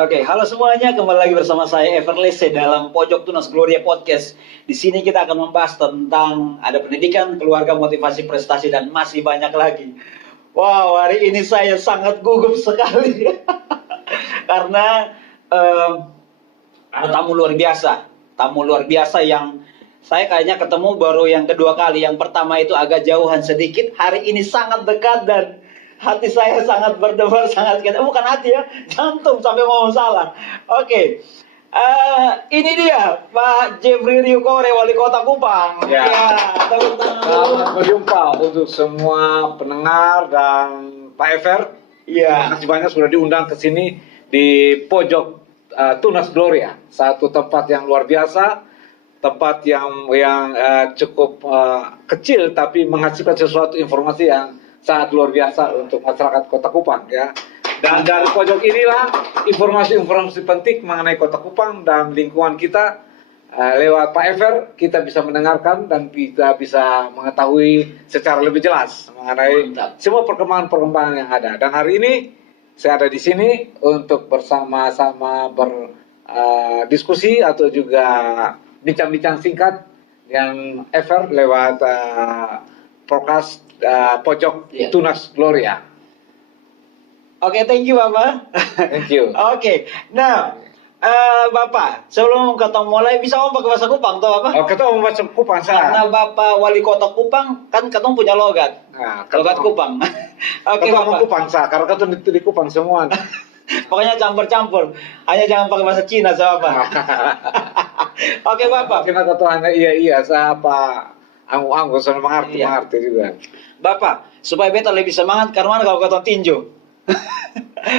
Oke, halo semuanya, kembali lagi bersama saya Everlese dalam Pojok Tunas Gloria Podcast. Di sini kita akan membahas tentang ada pendidikan, keluarga, motivasi, prestasi, dan masih banyak lagi. Wow, hari ini saya sangat gugup sekali karena ada tamu luar biasa yang saya kayaknya ketemu baru yang kedua kali. Yang pertama itu agak jauhan sedikit, hari ini sangat dekat dan hati saya sangat berdebar, sangat sekali. Bukan hati ya, jantung sampai ngomong salah. Oke, ini dia Pak Jeffrey Ryukore, Wali Kota Kupang. Ya, tepuk tangan. selamat berjumpa untuk semua pendengar dan Pak Ever. Iya. Terima kasih banyak sudah diundang ke sini di Pojok Tunas Gloria, satu tempat yang luar biasa, tempat yang cukup kecil tapi menghasilkan sesuatu informasi yang sangat luar biasa untuk masyarakat Kota Kupang ya. Dan dari pojok inilah informasi-informasi penting mengenai Kota Kupang dan lingkungan kita lewat Pak Ever kita bisa mendengarkan dan kita bisa mengetahui secara lebih jelas mengenai semua perkembangan-perkembangan yang ada. Dan hari ini saya ada di sini untuk bersama-sama berdiskusi atau juga bincang-bincang singkat yang Ever lewat podcast Pojok Tunas Gloria. Oke, thank you Bapak. Thank you. Oke, nah Bapak, sebelum kita mulai bisa ngomong pakai bahasa Kupang toh Bapak? Oh, kita mau bahasa Kupang Karena saya. Bapak Wali Kota Kupang, kan kita punya logat. Nah, Logat Kupang. Oke kita mau Bapak. Kupang saya, karena kita di Kupang semua. Pokoknya campur-campur. Hanya jangan pakai bahasa Cina sama Bapak. Oke Bapak. Kita kata hanya iya saya apa anggu-anggu sama mengerti Iya. juga. Bapak, supaya beta lebih semangat karena mana kalau kata tinju.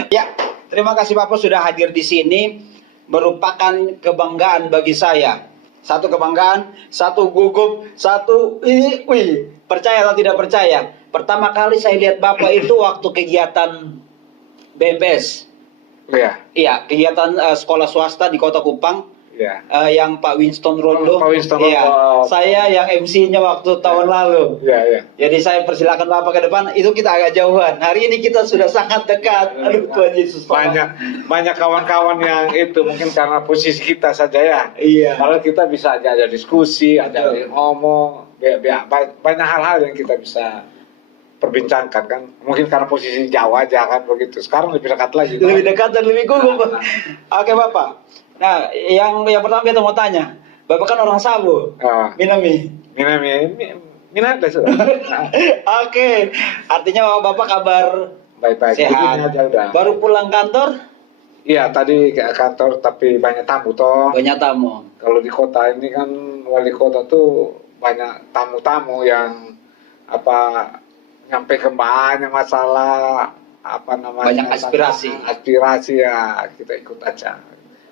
Ya, terima kasih Bapak sudah hadir di sini. Merupakan kebanggaan bagi saya. Satu kebanggaan, satu gugup, satu ini, percaya atau tidak percaya. Pertama kali saya lihat Bapak itu waktu kegiatan BMPS. Iya. Iya, kegiatan sekolah swasta di Kota Kupang. Iya. Yang Pak Winston Rondo. Pak Winston Rondo. Iya, saya yang MC-nya waktu tahun lalu. Iya. Jadi saya persilakan Bapak ke depan. Itu kita agak jauhan. Hari ini kita sudah sangat dekat. Aduh Tuhan Yesus. Banyak kawan-kawan yang itu mungkin karena posisi kita saja ya. Iya. Kalau kita bisa ada diskusi, ada ngomong, banyak hal-hal yang kita bisa perbincangkan kan. Mungkin karena posisi jauh aja kan begitu. Sekarang lebih dekat lagi. Lebih dekat dan lebih gugup. Oke Bapak. Nah, yang pertama kita mau tanya. Bapak kan orang Sabo. Minami. Minat sudah. Oke. Artinya Bapak kabar Baik-baik. sehat. Begini aja udah. Baru pulang kantor? Iya, tadi ke kantor tapi banyak tamu toh. Banyak tamu. Kalau di kota ini kan wali kota tuh banyak tamu-tamu yang nyampaikan banyak masalah Banyak aspirasi. Aspirasi ya kita ikut aja.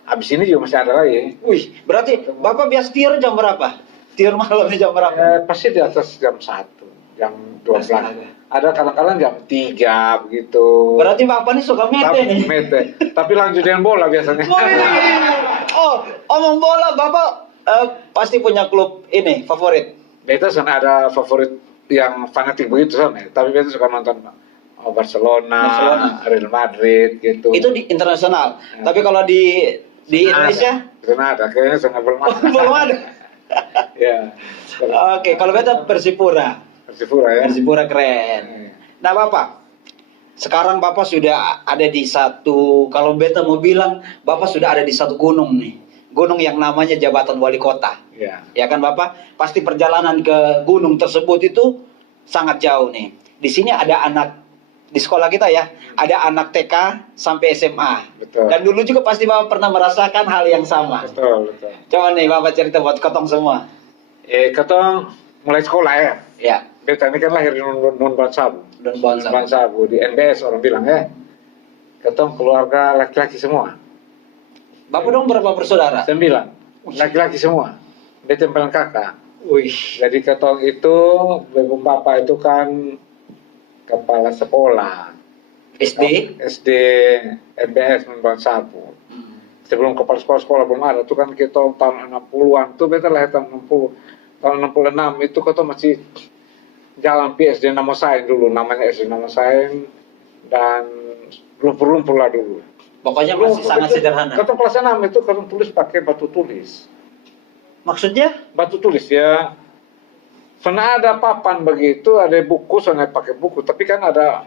Habis ini juga masih ada lagi. Wih, berarti Bapak biasa tidur jam berapa? Tidur malamnya jam berapa? Pasti di atas jam 1, jam 12. Ada kadang-kadang jam 3 begitu. Berarti Bapak ini suka mete nih. Tapi lanjut dengan bola biasanya. Oh, omong bola Bapak pasti punya klub ini favorit. Beta sana ada favorit yang fanatik begitu sana. Tapi beta suka nonton Barcelona, Real Madrid gitu. Itu di internasional. Tapi kalau di Indonesia? Sana ada, kayaknya sana belum ada. Belum ada. Ya. Oke, kalau beta Persipura. Persipura ya. Persipura keren. Nah Bapak, sekarang Bapak sudah ada di satu, kalau beta mau bilang, Bapak sudah ada di satu gunung nih. Gunung yang namanya Jabatan Wali Kota. Ya. Ya kan Bapak? Pasti perjalanan ke gunung tersebut itu sangat jauh nih. Di sini ada anak, di sekolah kita ya, ada anak TK sampai SMA. Betul. Dan dulu juga pasti Bapak pernah merasakan hal yang sama. Betul. Coba nih Bapak cerita buat ketong semua. Ketong mulai sekolah ya. Ya. Beta ini kan lahir di Non Bansabu. Dan bangsa. Bansabu di NBS orang bilang ya. Ketong keluarga laki-laki semua. Bapak dong berapa bersaudara? 9. Laki-laki semua. Beta yang kakak. Wih. Jadi ketong itu, ibu bapak itu kan kepala sekolah. SD? SD MBS Membang Sabu. Sebelum kepala sekolah belum ada, itu kan kita tahun 60-an, tuh beta lahir tahun 60. Tahun 66 itu kita masih jalan PSD Nama Sain dulu, namanya SD Nama Sain, dan lumpur-lumpur lah dulu. Pokoknya masih sangat sederhana. Kata kelas 6 itu kalau tulis pakai batu tulis. Maksudnya? Batu tulis ya. Soalnya ada papan begitu, ada buku, soalnya pakai buku. Tapi kan ada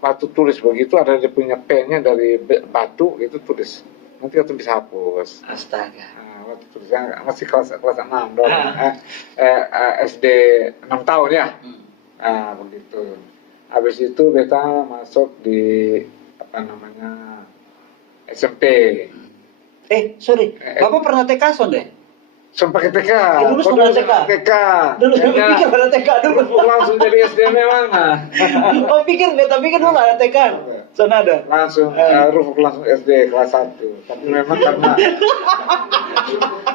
batu tulis begitu, ada dia punya pennya dari batu itu tulis. Nanti kita bisa hapus. Astaga. Batu tulisnya masih kelas 6 dong. SD 6 tahun ya. Begitu. Habis itu beta masuk di apa namanya SMP. Sorry. Bapak pernah TK son deh? Sempat TK. Dulu pernah TK. Dulu pikir ada TK dulu. Langsung jadi SD memang. Oh beta pikir dulu ada TK. Sana ada. Langsung Rufuk langsung SD kelas 1. Tapi memang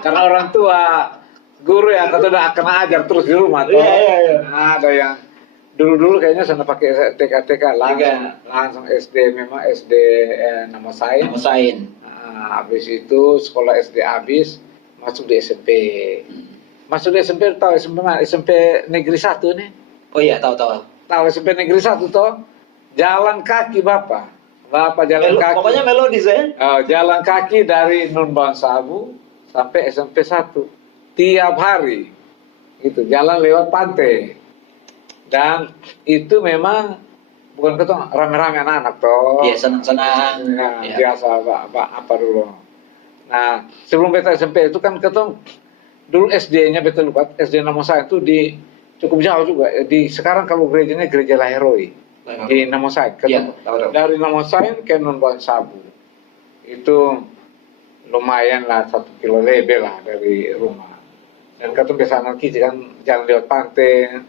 karena orang tua guru yang kata udah kena ajar terus di rumah tuh. Iya. Ada yang dulu kayaknya sana pakai TK langsung SD, memang SD nama Sain. Habis itu sekolah SD habis masuk di SMP. Masuk di SMP tahu SMP Negeri 1 nih. Oh iya tahu. Tahu SMP Negeri 1 toh? Jalan kaki Bapak jalan kaki. Pokoknya melodis ya. Jalan kaki dari Nun Bangsabu sampai SMP 1 tiap hari. Gitu, jalan lewat pantai. Dan itu memang bukan ketemu rame-rame anak-anak toh. Iya, senang-senang. Ya. Biasa apa dulu. Nah, sebelum beta SMP itu kan ketemu dulu SD-nya beta lupa, SD Namo Sain itu di cukup jauh juga. Sekarang kalau gerejanya gereja Lahiroi di Namo Sain. Iya, dari Namo Sain ke Nun Bangsabu. Itu lumayan lah 1 kilo lebih lah dari rumah. Dan ketemu biasa anak kecil kan jalan lewat pantai,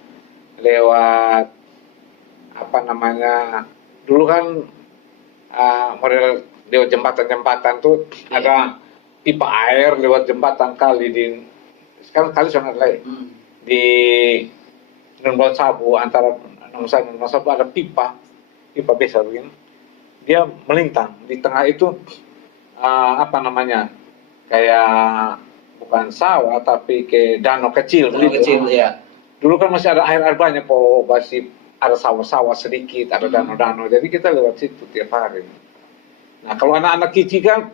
lewat apa namanya, dulu kan model lewat jembatan tuh ada pipa air lewat jembatan kali sekarang kali sudah ada lagi di Nun Bangsabu antara Nun Bangsabu ada pipa besar begini, dia melintang di tengah itu apa namanya, kayak bukan sawah tapi ke danau kecil gitu. Ya. Dulu kan masih ada air banyak, masih ada sawah-sawah sedikit, ada danau-danau. Jadi kita lewat situ tiap hari. Nah, kalau anak-anak kecil kan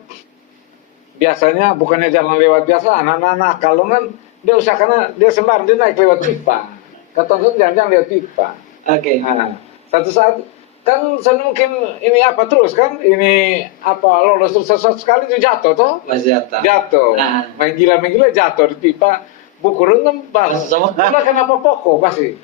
biasanya bukannya jalan lewat biasa, anak-anak kalau kan dia usahakan dia sembarang dia naik lewat pipa. Kata-kata jangan lewat pipa. Oke. Nah, satu saat kan mungkin ini apa terus kan, ini apa lolos terus sekali itu jatuh toh? Jatuh. Main gila jatuh di pipa. Buku rendam bas. Karena kenapa pokok pasti.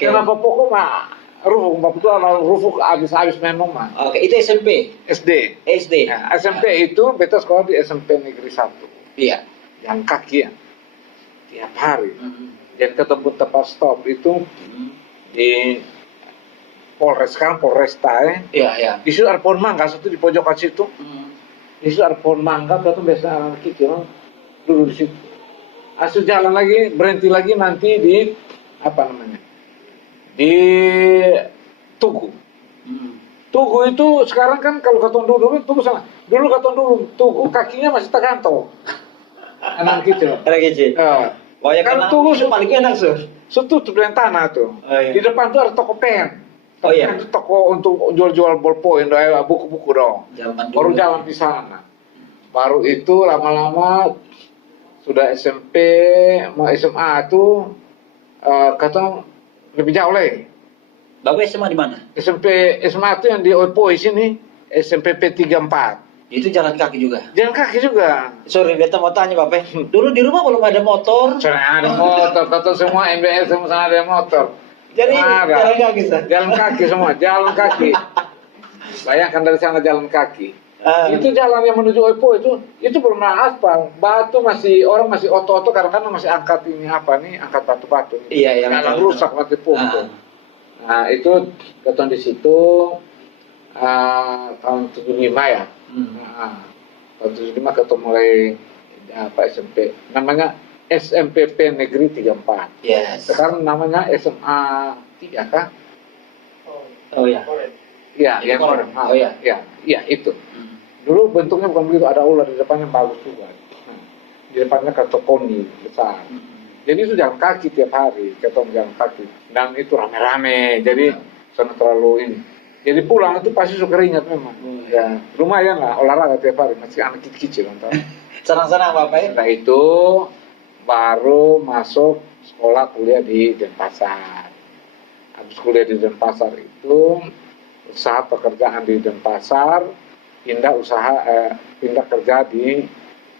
Kenapa pokok mah Rufuk habis memang mah. Itu SMP. SD. Nah, SMP itu beta sekolah di SMP Negeri 1. Iya. Yang kaki ya. Tiap hari. Dan ketemu tempat stop itu di Polres, sekarang Polresta Iya. Di situ ada pohon mangga satu di pojokan situ. Di situ ada pohon mangga, ketemu biasa anak kecil dulu di situ. Asal jalan lagi, berhenti lagi nanti di apa namanya? Di Tugu. Tugu itu sekarang kan kalau ketemu dulu Tugu sana. Dulu ketemu Tugu kakinya masih tergantung. Anak kecil. Pokoknya kan Tugu paling enak tutup dengan tanah tuh. Iya. Di depan tuh ada toko pen. Iya. Toko untuk jual-jual ballpoint, buku-buku dong. Baru jalan di sana. Baru itu lama-lama sudah SMP mau SMA tuh kata lebih jauh lagi. Bapak SMA di mana? SMA itu yang di Opoi sini, SMP P34. Itu jalan kaki juga. Jalan kaki juga. Sorry, beta mau tanya Bapak. Dulu di rumah belum ada motor. Ada motor, kata semua MBS semua ada motor. Jadi jalan kaki sah. Jalan kaki semua, jalan kaki. Bayangkan dari sana jalan kaki. Itu jalan yang menuju Oppo itu belum ada aspal, batu orang masih oto-oto karena masih angkat ini apa nih, angkat batu-batu. Iya, yang rusak mati punggung. Nah itu ketemu di situ tahun 75 ya. Tahun 75 ketemu mulai SMP, namanya SMPP Negeri 34. Yes. Sekarang namanya SMA 3 kah? Oh ya. Iya, yang oh ya. Iya itu. Dulu bentuknya bukan begitu, ada ular di depannya bagus juga. Di depannya kartu koni besar. Jadi itu jalan kaki tiap hari, ketemu jalan kaki. Dan itu rame-rame, jadi sangat terlalu ini. Jadi pulang itu pasti suka keringat memang. Ya, lumayan lah olahraga tiap hari, masih anak kecil-kecil. Senang-senang Bapak ya. Setelah itu baru masuk sekolah kuliah di Denpasar. Habis kuliah di Denpasar itu usaha pekerjaan di Denpasar, pindah kerja di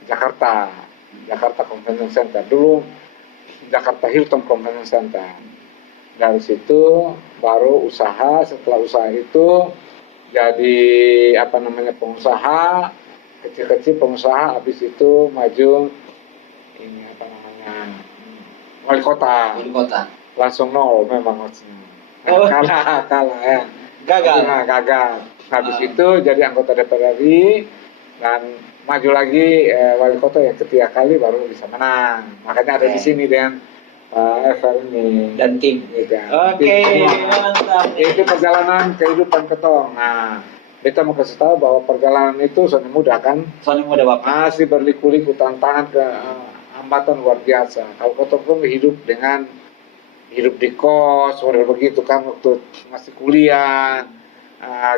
Jakarta, Jakarta Convention Center. Dulu Jakarta Hilton Convention Center. Dari situ baru usaha, setelah usaha itu jadi pengusaha, kecil-kecil pengusaha, habis itu maju ini wali kota. Di kota. Langsung nol memang maksudnya. Oh. Kalah ya. Gagal. Gagal. Habis itu jadi anggota DPR RI dan maju lagi wali kota yang ketiga kali baru bisa menang. Makanya ada di sini dengan Ever ini Dan tim. Ya, Oke, tim. mantap. Itu perjalanan kehidupan ketong. Nah, kita mau kasih tahu bahwa perjalanan itu sangat mudah kan? Soalnya muda Bapak. Masih berliku-liku tantangan ke hambatan luar biasa. Kalau ketong pun hidup di kos, model begitu kan waktu masih kuliah.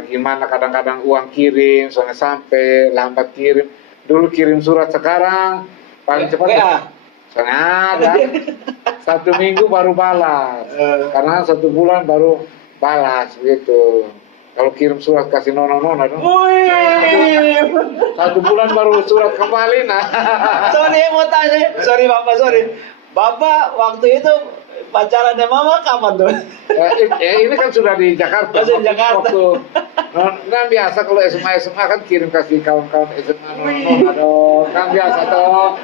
Gimana kadang-kadang uang kirim, soalnya sampai lambat kirim. Dulu kirim surat, sekarang paling cepat WA. soalnya ada 1 minggu baru balas, karena 1 bulan baru balas gitu. Kalau kirim surat kasih nona dong. 1 bulan baru surat kembali. Nah, Sorry mau tanya, sorry Bapak, sorry. Bapak waktu itu pacaran sama Mama kapan tuh? ini kan sudah di Jakarta. Masih di Jakarta. Waktu, nah biasa kalau SMA kan kirim kasih kawan-kawan SMA nona dong, kan biasa toh.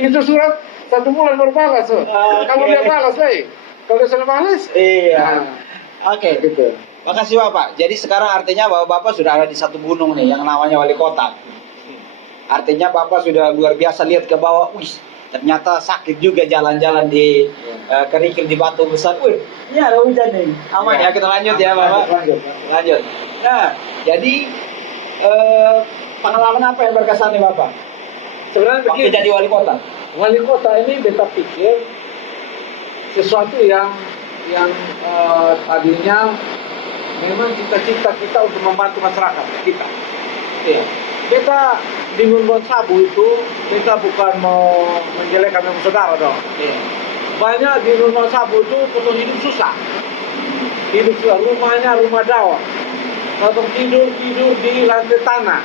Itu surat 1 bulan baru balas. Kamu dia balas deh. Kalau dia sudah balas, Iya. nah, Oke. gitu. Makasih Bapak. Jadi sekarang artinya bahwa Bapak sudah ada di satu gunung nih yang namanya wali kota. Artinya Bapak sudah luar biasa lihat ke bawah. Wih, ternyata sakit juga jalan-jalan di kerikil di batu besar. Wih, ini ada hujan nih. Aman ya, kita lanjut ya Bapak. Lanjut. Nah, jadi pengalaman apa yang berkesan nih Bapak? Sebenarnya Waktu begini, jadi wali kota. wali kota ini beta pikir sesuatu yang tadinya memang cita-cita kita untuk membantu masyarakat kita. Iya. Beta di Membuat Sabu itu, beta bukan mau menjelekkan memang saudara dong. Iya. Banyak di Membuat Sabu itu penuh hidup susah. Hidup susah, rumahnya rumah dawa. Kalau tidur di lantai tanah.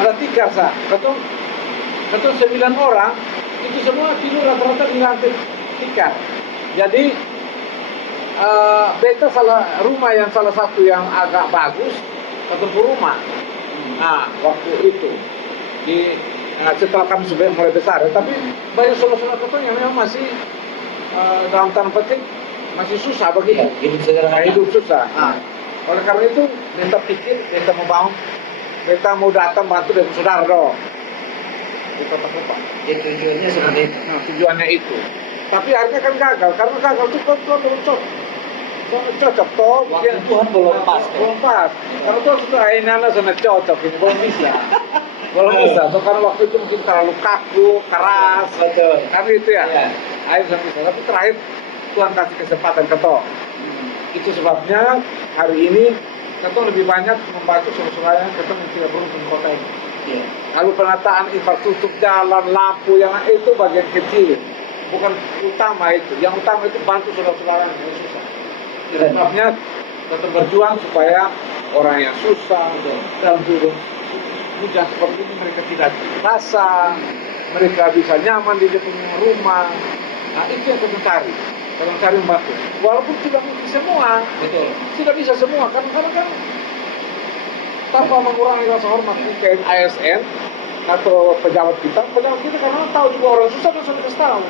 Ada 3 sah. Ketua 9 orang itu semua tidur rata-rata di lantai 3. Jadi beta rumah yang salah satu yang agak bagus, satu rumah. Nah, waktu itu setelah kami sudah mulai besar, tapi banyak saudara-saudara ketong yang memang masih dalam tanda petik masih susah begitu. Hidup sederhana. Hidup susah. Nah, oleh karena itu beta pikir beta mau bangun, beta mau datang bantu dari saudara dong. Beta tak. Ya, tujuannya seperti itu. Nah, tujuannya itu. Tapi akhirnya kan gagal, karena gagal itu kan Tuhan belum cocok toh. Waktu Tuhan belum pas. Belum pas. Karena Tuhan sudah anak sana cocok ini belum bisa. Belum bisa. So, karena waktu itu mungkin terlalu kaku, keras. Betul. Kan itu ya. Iya. Akhirnya bisa. Tapi terakhir Tuhan kasih kesempatan ke toh. Itu sebabnya hari ini kita lebih banyak membantu saudara-saudara yang kita tidak beruntung di kota ini. Iya. Lalu penataan infrastruktur jalan, lampu yang itu bagian kecil, bukan utama itu. Yang utama itu bantu saudara-saudara yang susah. Sebabnya tetap berjuang supaya orang yang susah dalam turun hujan seperti ini mereka tidak rasa, mereka bisa nyaman di punya rumah. Nah itu yang kita cari. Kita cari membantu. Walaupun tidak mungkin semua, Betul. tidak bisa semua. Karena kan tanpa mengurangi rasa hormat ke ASN atau pejabat kita karena tahu juga orang susah dan sudah tahu.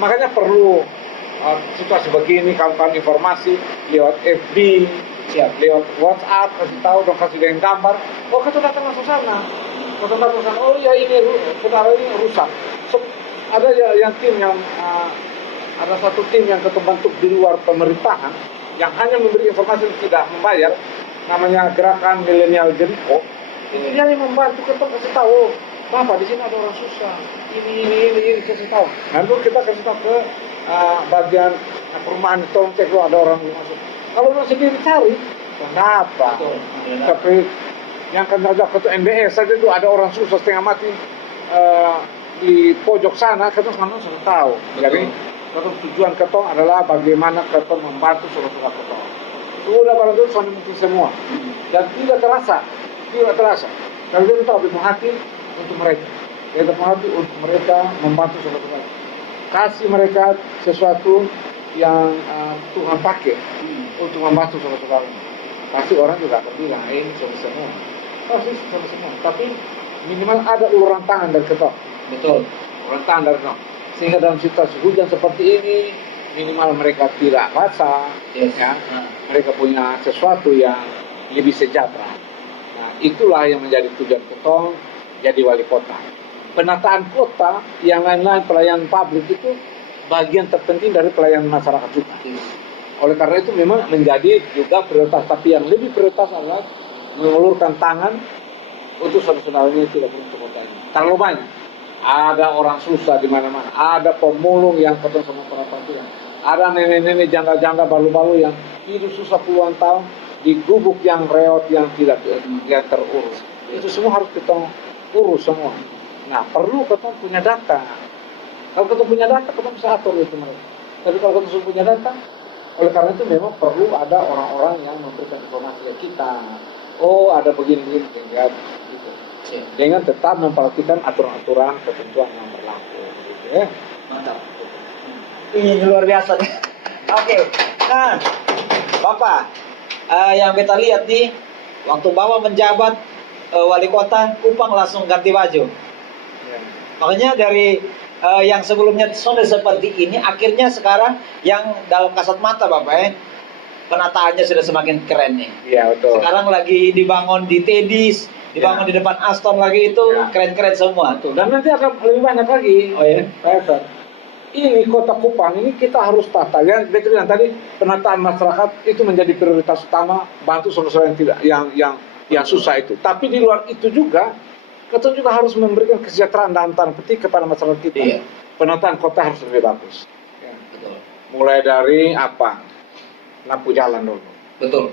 Makanya perlu situasi begini, kawan-kawan informasi lewat FB, lewat WhatsApp, kasih tahu dong, kasih dengan gambar. Oh, kita datang langsung sana. Kita datang sana. Oh ya ini saudara ini rusak. Ada yang tim yang ada satu tim yang kita bentuk di luar pemerintahan yang hanya memberi informasi tidak membayar. Namanya Gerakan Milenial Jeriko. Itu dia yang membantu kita kasih tahu, Bapak di sini ada orang susah. Ini kasih tahu. Lalu kita kasih tahu ke bagian perumahan, tolong cek dulu ada orang yang masuk. Kalau orang sendiri cari, kenapa? Betul. Tapi yang kan ada ketua MBS saja itu ada orang susah setengah mati di pojok sana, ketong sudah tahu. Betul. Jadi ketong tujuan ketong adalah bagaimana ketong membantu saudara-saudara ketong. Sudah pada itu sudah mungkin semua dan tidak terasa. Kalau kita tahu dengan hati untuk mereka, kita hati untuk mereka membantu saudara-saudara. Kasih mereka sesuatu yang Tuhan pakai untuk membantu saudara-saudara. Pasti orang juga akan bilang, ini sudah semua. Pasti sudah semua. Tapi minimal ada uluran tangan dari ketong. Betul. Uluran tangan dari ketong. Sehingga dalam situasi hujan seperti ini, minimal mereka tidak basah, Yes. ya. Mereka punya sesuatu yang lebih sejahtera. Nah, itulah yang menjadi tujuan ketong jadi wali kota. Penataan kota, yang lain-lain pelayanan publik itu bagian terpenting dari pelayanan masyarakat juga. Yes. Oleh karena itu memang menjadi juga prioritas, tapi yang lebih prioritas adalah mengulurkan tangan untuk saudara-saudaranya yang tidak punya kota ini. Terlalu banyak. Ada orang susah di mana-mana. Ada pemulung yang ketemu sama perempuan. Ada nenek-nenek janda-janda balu-balu yang hidup susah puluhan tahun di gubuk yang reot yang tidak terurus. Itu semua harus kita urus semua. Nah, perlu kita punya data. Kalau kita punya data, kita bisa atur itu mereka. Tapi kalau kita sudah punya data, oleh karena itu memang perlu ada orang-orang yang memberikan informasi ke kita. Oh, ada begini-begini, ya, gitu. Ya. Dengan tetap memperhatikan aturan-aturan ketentuan yang berlaku, gitu ya. Mantap. Ini luar biasa nih. Oke. Nah, Bapak, yang kita lihat nih, waktu Bapak menjabat wali kota Kupang langsung ganti baju. Ya. Makanya dari yang sebelumnya sudah seperti ini, akhirnya sekarang yang dalam kasat mata Bapak penataannya sudah semakin keren nih. Iya, betul. Sekarang lagi dibangun di Tedis, dibangun di depan Aston lagi, itu Ya. keren-keren semua. Betul. Dan nanti akan lebih banyak lagi. Oh ya? Ini kota Kupang ini kita harus tata. Ya, betul yang tadi penataan masyarakat itu menjadi prioritas utama, bantu saudara yang tidak yang susah itu. Tapi di luar itu juga kita juga harus memberikan kesejahteraan dan tanda petik kepada masyarakat kita. Iya. Penataan kota harus lebih bagus. Ya. Betul. Mulai dari apa? Lampu jalan dulu. Betul.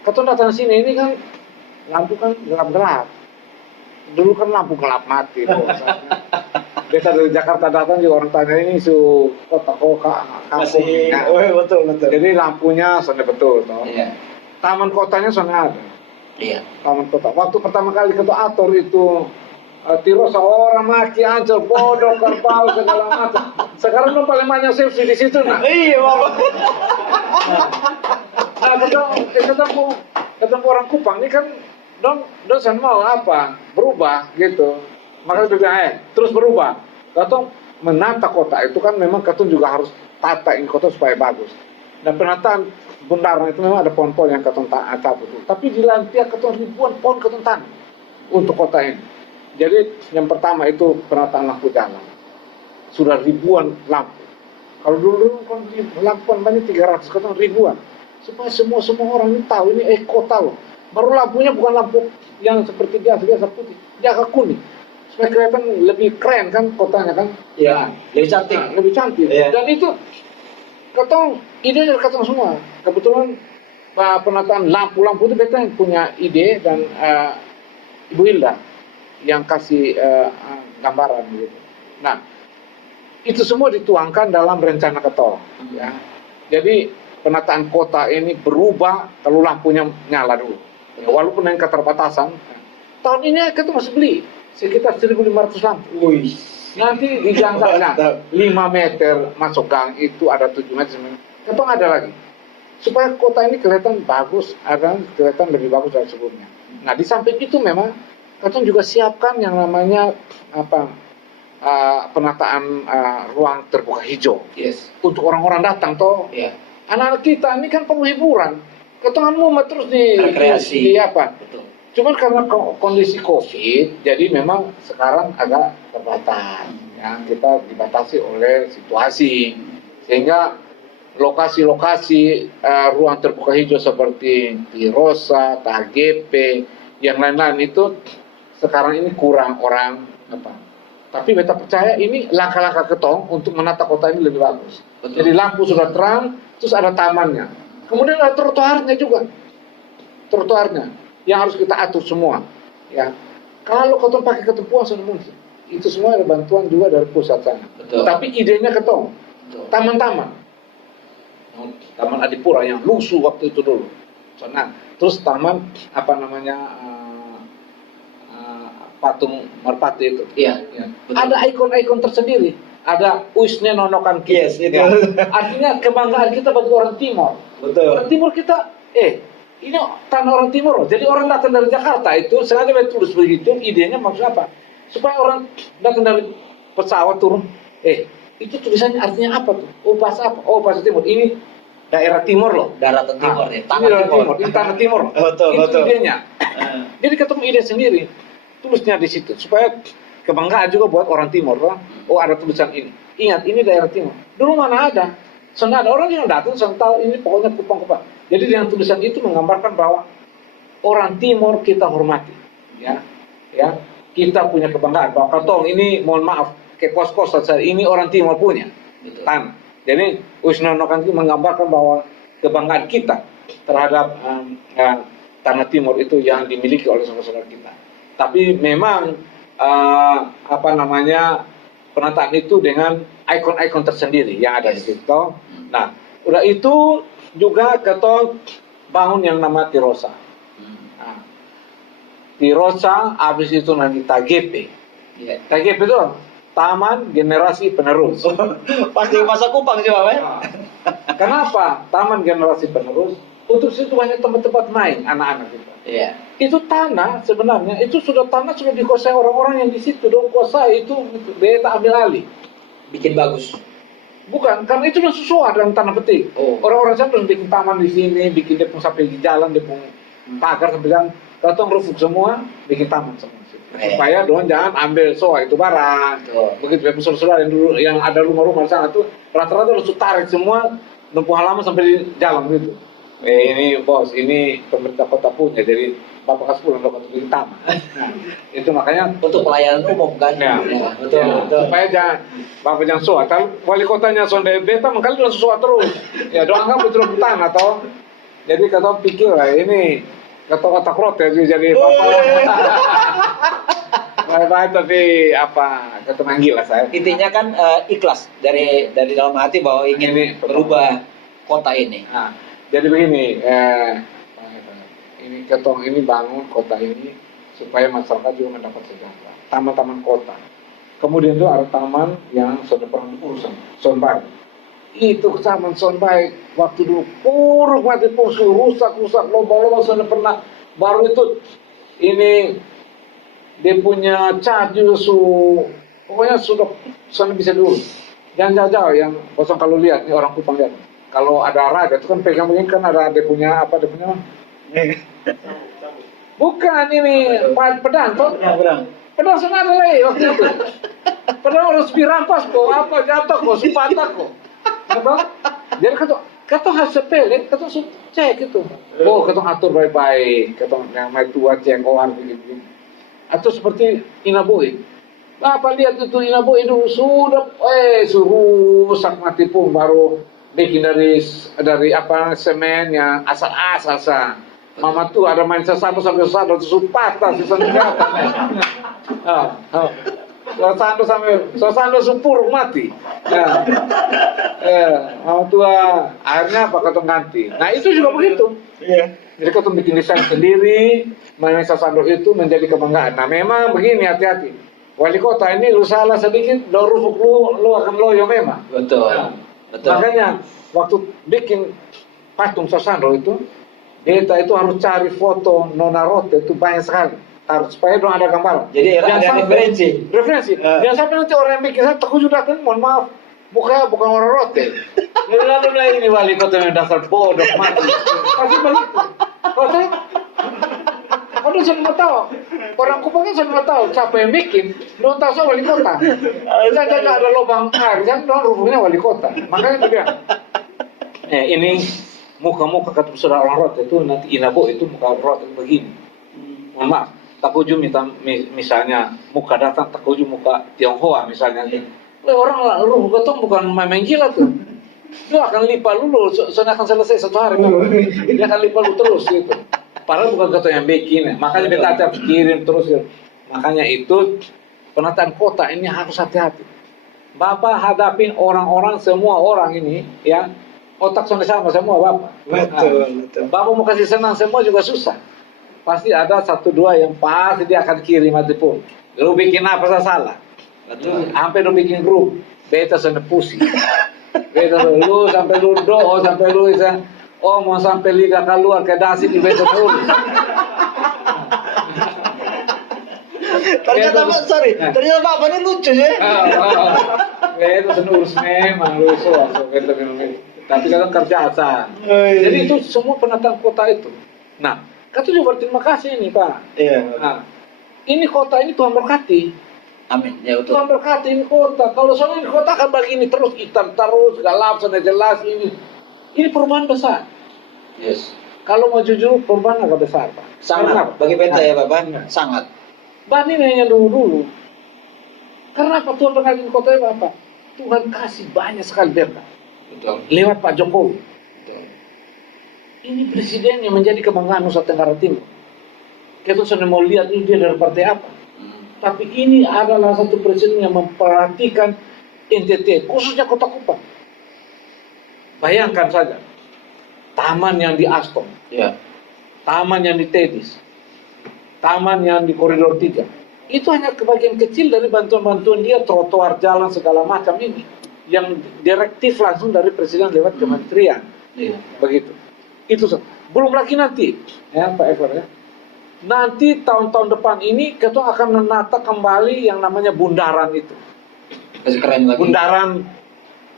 Kita datang sini ini kan lampu kan gelap-gelap. Dulu kan lampu gelap mati. Desa dari Jakarta datang juga orang tanya ini kota Masih, Nah, betul. jadi lampunya sudah betul, toh. Iya. Taman kotanya sudah ada. Iya. Taman kota. Waktu pertama kali kita atur itu Tirosa orang maki ancol bodoh kerbau segala macam. Sekarang dong paling banyak safety di situ nah. Iya, Bapak. ketemu orang Kupang ini kan dong mau apa berubah gitu. Makanya dia bilang, terus berubah. Katong menata kota itu kan memang katong juga harus tata ini kota supaya bagus. Dan penataan bundaran itu memang ada pohon-pohon yang katong tata betul. Tapi di lantai katong ribuan pohon katong tanam untuk kota ini. Jadi yang pertama itu penataan lampu jalan. Sudah ribuan lampu. Kalau dulu kan lampu banyak 300, katong ribuan. Supaya semua orang ini tahu ini kota loh. Baru lampunya bukan lampu yang seperti biasa putih, dia agak kuning. Supaya kelihatan lebih keren kan kotanya kan. Iya, lebih cantik. Nah, lebih cantik. Iya. Dan itu katong ide dari katong semua. Kebetulan penataan lampu itu beta yang punya ide dan Ibu Hilda yang kasih gambaran gitu. Nah, itu semua dituangkan dalam rencana ketong. Ya. Jadi penataan kota ini berubah kalau lampunya nyala dulu. Ya, walaupun dengan keterbatasan. Tahun ini kita masih beli sekitar 1.500 lampu. Wih. Nanti di jangkanya 5 meter masuk gang itu ada 7 meter. Ketong ada lagi. Supaya kota ini kelihatan bagus, kelihatan lebih bagus dari sebelumnya. Nah, di samping itu memang ketong juga siapkan yang namanya penataan ruang terbuka hijau. Yes. Untuk orang-orang datang toh. Iya. Anak-anak kita ini kan perlu hiburan. Ketong mau terus di Rekreasi. di apa? Betul. Cuman karena kondisi COVID, jadi memang sekarang agak terbatas. Ya, kita dibatasi oleh situasi, sehingga lokasi-lokasi ruang terbuka hijau seperti Tirosa, TGP, yang lain-lain itu sekarang ini kurang orang apa. Tapi beta percaya ini langkah-langkah ketong untuk menata kota ini lebih bagus. Betul. Jadi lampu sudah terang, terus ada tamannya. Kemudian ada trotoarnya juga. trotoarnya yang harus kita atur semua. Ya, kalau ketong pakai ketumpuan sudah mungkin. Itu semua ada bantuan juga dari pusat sana. Betul. Tapi idenya ketong, Betul. taman-taman, taman Adipura yang lusuh waktu itu dulu. Nah, terus taman apa namanya patung Merpati itu. Iya. Ya. Betul. Ada ikon-ikon tersendiri. Ada Uisne Nonokan kita. Yes, itu. Ya. Artinya kebanggaan kita bagi orang Timor. Betul. Orang Timor kita, ini tanah orang Timor. Jadi orang datang dari Jakarta itu sengaja tulis begitu. Idenya maksud apa? Supaya orang datang dari pesawat turun. Itu tulisannya artinya apa tuh? Oh bahasa apa? Oh bahasa Timur. Ini daerah Timur loh. Daratan Timur ya. Ini daerah Timur. Ini tanah Timur. Betul, itu betul. idenya. Jadi ketemu ide sendiri. Tulisnya di situ supaya kebanggaan juga buat orang Timur. Oh ada tulisan ini. Ingat ini daerah Timur. Dulu mana ada? Soalnya ada orang yang datang tahu ini pokoknya Kupang. Jadi dengan tulisan itu menggambarkan bahwa orang Timur kita hormati. Ya. Kita punya kebanggaan bahwa katong ini mohon maaf ke kos-kosan saya ini orang Timur punya tanah. Jadi Uisne Nonokan itu menggambarkan bahwa kebanggaan kita terhadap tanah Timur itu yang dimiliki oleh saudara-saudara kita. Tapi memang penataan itu dengan ikon-ikon tersendiri yang ada di situ. Nah, udah itu juga ketong bangun yang nama Tirosa. Nah, Tirosa habis itu nanti TGP. Iya. TGP itu Taman Generasi Penerus. Pasti masa Kupang sih, Pak. Nah, kenapa Taman Generasi Penerus? Untuk situ banyak tempat-tempat main anak-anak kita. Iya. Itu tanah sebenarnya itu sudah dikuasai orang-orang yang di situ dong kuasai itu dia tak ambil alih. Bikin bagus. Bukan, karena itu sudah sesuai dalam tanah petik. Oh. Orang-orang saya terus bikin taman di sini, bikin dia pun sampai di jalan, dia pun pagar sampai jalan. Katong rufuk semua, bikin taman semua. Supaya doang jangan ambil soa itu barang. Oh. Begitu ya saudara yang dulu yang ada rumah-rumah di sana tuh rata-rata harus tarik semua nempuh halaman sampai di jalan gitu. Ini bos, ini pemerintah kota punya, jadi bapak kasih pulang untuk bikin taman. Nah, itu makanya Untuk pelayanan umum kan. Ya, Betul. supaya bapak jangan suat. Kalau wali kotanya sonde beta, makanya dia suat terus. Ya doang kan betul tanah atau. Jadi kata pikir lah ini kata krot ya jadi bapak. Baik tapi kata manggil lah saya. Intinya kan ikhlas dari dalam hati bahwa ingin Ini berubah kota ini. Nah, jadi begini, ini ketong ini bangun kota ini supaya masyarakat juga mendapat sejahtera. Taman-taman kota. Kemudian itu ada taman yang sudah pernah diurus, Sonbai. Itu taman Sonbai waktu dulu puruk mati purus, rusak, lomba-lomba sudah pernah. Baru itu ini dia punya cat juga pokoknya sudah bisa diurus. Jangan jauh-jauh yang kosong kalau lihat ini orang Kupang lihat. Kalau ada raga itu kan pegang begini kan ada dia punya bukan ini pedang toh pedang sana ada lagi waktu itu pedang harus dirampas kok jatuh kok sepatah kok jadi kata harus sepele kata cek itu kata atur baik-baik kata yang mai tua cengkohan begini atau seperti Inaboi Bapak lihat itu Inaboi dulu sudah suruh rusak mati pun baru bikin dari semen yang asal-asal mama tuh ada main sesama sampai terus patah sesama sesama supur mati mama tua akhirnya kata ganti. Nah itu juga begitu. Jadi kata bikin desain sendiri main sesama itu menjadi kebanggaan. Nah memang begini hati-hati wali kota ini lu salah sedikit rufuk lu akan loyo memang. Betul. Betul. Makanya waktu bikin patung Sasando itu, kita itu harus cari foto Nona Rote itu banyak sekali, harus supaya dong ada gambar. Jadi ada referensi. Jangan sampai nanti orang yang bikin saya takut sudah kan, mohon maaf, bukan orang Rote. Jadi lalu ini wali kota yang dasar bodoh mati. Pasti begitu. Kalau semua tahu, orang Kupang kan semua tahu siapa yang bikin, lo tahu soal wali kota. Saya ada lubang air, kan lo rupanya wali kota. Makanya dia, ini muka-muka kata saudara orang Rot itu nanti Inabo itu muka Rot itu begini. Mohon maaf, takuju misalnya muka datang, takuju muka Tionghoa misalnya. Orang ruh ketong bukan main gila tuh. Lu akan lipat lu, soalnya akan selesai satu hari. Dia akan lipat lu terus gitu. Padahal bukan ketua yang bikin, makanya beta acap kirim terus. Makanya itu penataan kota ini harus hati-hati. Bapak hadapin orang-orang, semua orang ini ya otak sama semua Bapak. Betul. Bapak mau kasih senang semua juga susah. Pasti ada satu dua yang pasti dia akan kirim mati pun. Lu bikin apa salah? Betul. Sampai lu bikin grup, beta sana pusing. Beta lu sampai lu doa sampai lu bisa mau sampai lidah keluar ke dasi di beta tulis. Ternyata ternyata Bapak ini lucu ya. Beta sana urus memang lu beta minum. Tapi kadang kerjaan. Jadi itu semua penataan kota itu. Nah, kata juga berterima kasih ini Pak. Iya. Nah, ini kota ini Tuhan berkati. Amin. Ya betul. Tuhan berkati ini kota. Kalau soalnya ini kota akan begini terus hitam terus, gelap, sudah jelas ini. Ini perubahan besar. Yes. Kalau mau jujur perubahan agak besar Pak. Sangat. Karena apa? Bagi beta ya Bapak. Nah. Sangat. Bah ini hanya dulu. Karena apa Tuhan berkati ini kota ya Bapak? Tuhan kasih banyak sekali berkat. Betul. Lewat Pak Jokowi. Betul. Ini presiden yang menjadi kebanggaan Nusa Tenggara Timur. Kita sudah mau lihat ini dia dari partai apa. Tapi ini adalah satu presiden yang memperhatikan NTT, khususnya Kota Kupang. Bayangkan saja, taman yang di Aston, Ya. taman yang di Tedis, taman yang di Koridor 3. Itu hanya kebagian kecil dari bantuan-bantuan dia, trotoar, jalan, segala macam ini. Yang direktif langsung dari presiden lewat kementerian. Iya. Begitu. Itu belum lagi nanti, ya Pak Ever ya. Nanti tahun-tahun depan ini kita akan menata kembali yang namanya bundaran itu. Kasih keren lagi. Bundaran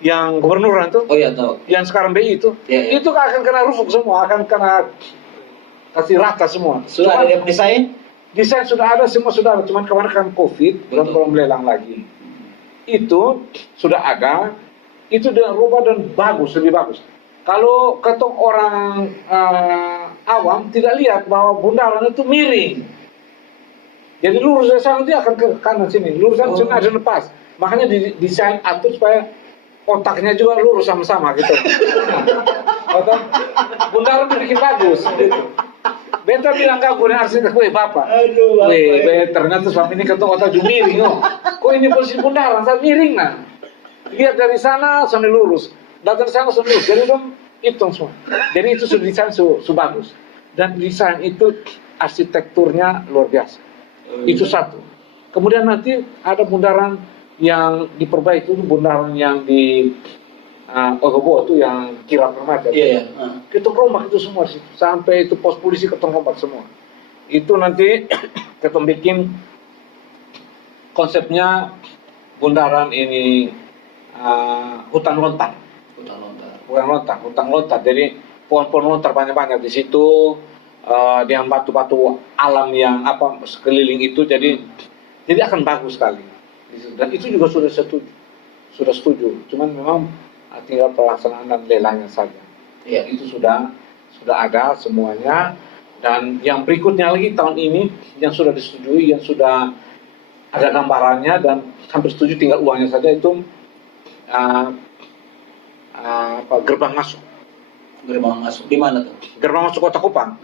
yang gubernuran itu, Oh iya tahu. yang sekarang BI itu, Iya, iya. itu akan kena rusuk semua, akan kena kasih rata semua. Sudah ada desain? Desain sudah ada, semua sudah ada. Cuman kemarin kan COVID, belum lelang lagi. Itu sudah ada, itu udah rubah dan bagus, lebih bagus. Kalau ketok orang awam tidak lihat bahwa bundaran itu miring. Jadi lurus dari sana dia akan ke kanan sini, lurus dari sini ada lepas. Makanya didesain atur supaya otaknya juga lurus sama-sama gitu. Bundaran dibikin bagus gitu. Beta bilang kau punya arsitek, weh Bapak. Aduh, Bapak. Weh, ternyata selama ini ketok otak juga miring. Kok ini posisi bundaran, saya miring nah. Lihat dari sana sampai lurus. Datang ke sana semua, jadi dong hitung semua. Jadi itu sudah desain bagus. Dan desain itu arsitekturnya luar biasa. Itu satu. Kemudian nanti ada bundaran yang diperbaiki, itu bundaran yang di Ogobo itu yang kirap remaja. Iya. Kita rombak itu semua di situ. Sampai itu pos polisi kita rombak semua. Itu nanti kita bikin konsepnya bundaran ini hutan lontar. Hutan lontar. Jadi pohon-pohon lontar banyak-banyak di situ. Dengan batu-batu alam yang sekeliling itu, jadi akan bagus sekali. Dan itu juga sudah setuju. Cuman memang tinggal pelaksanaan dan lelangnya saja. Iya. Itu sudah ada semuanya. Dan yang berikutnya lagi tahun ini yang sudah disetujui, yang sudah ada gambarannya dan hampir setuju, tinggal uangnya saja, itu gerbang masuk. Gerbang masuk di mana tuh? Gerbang masuk Kota Kupang.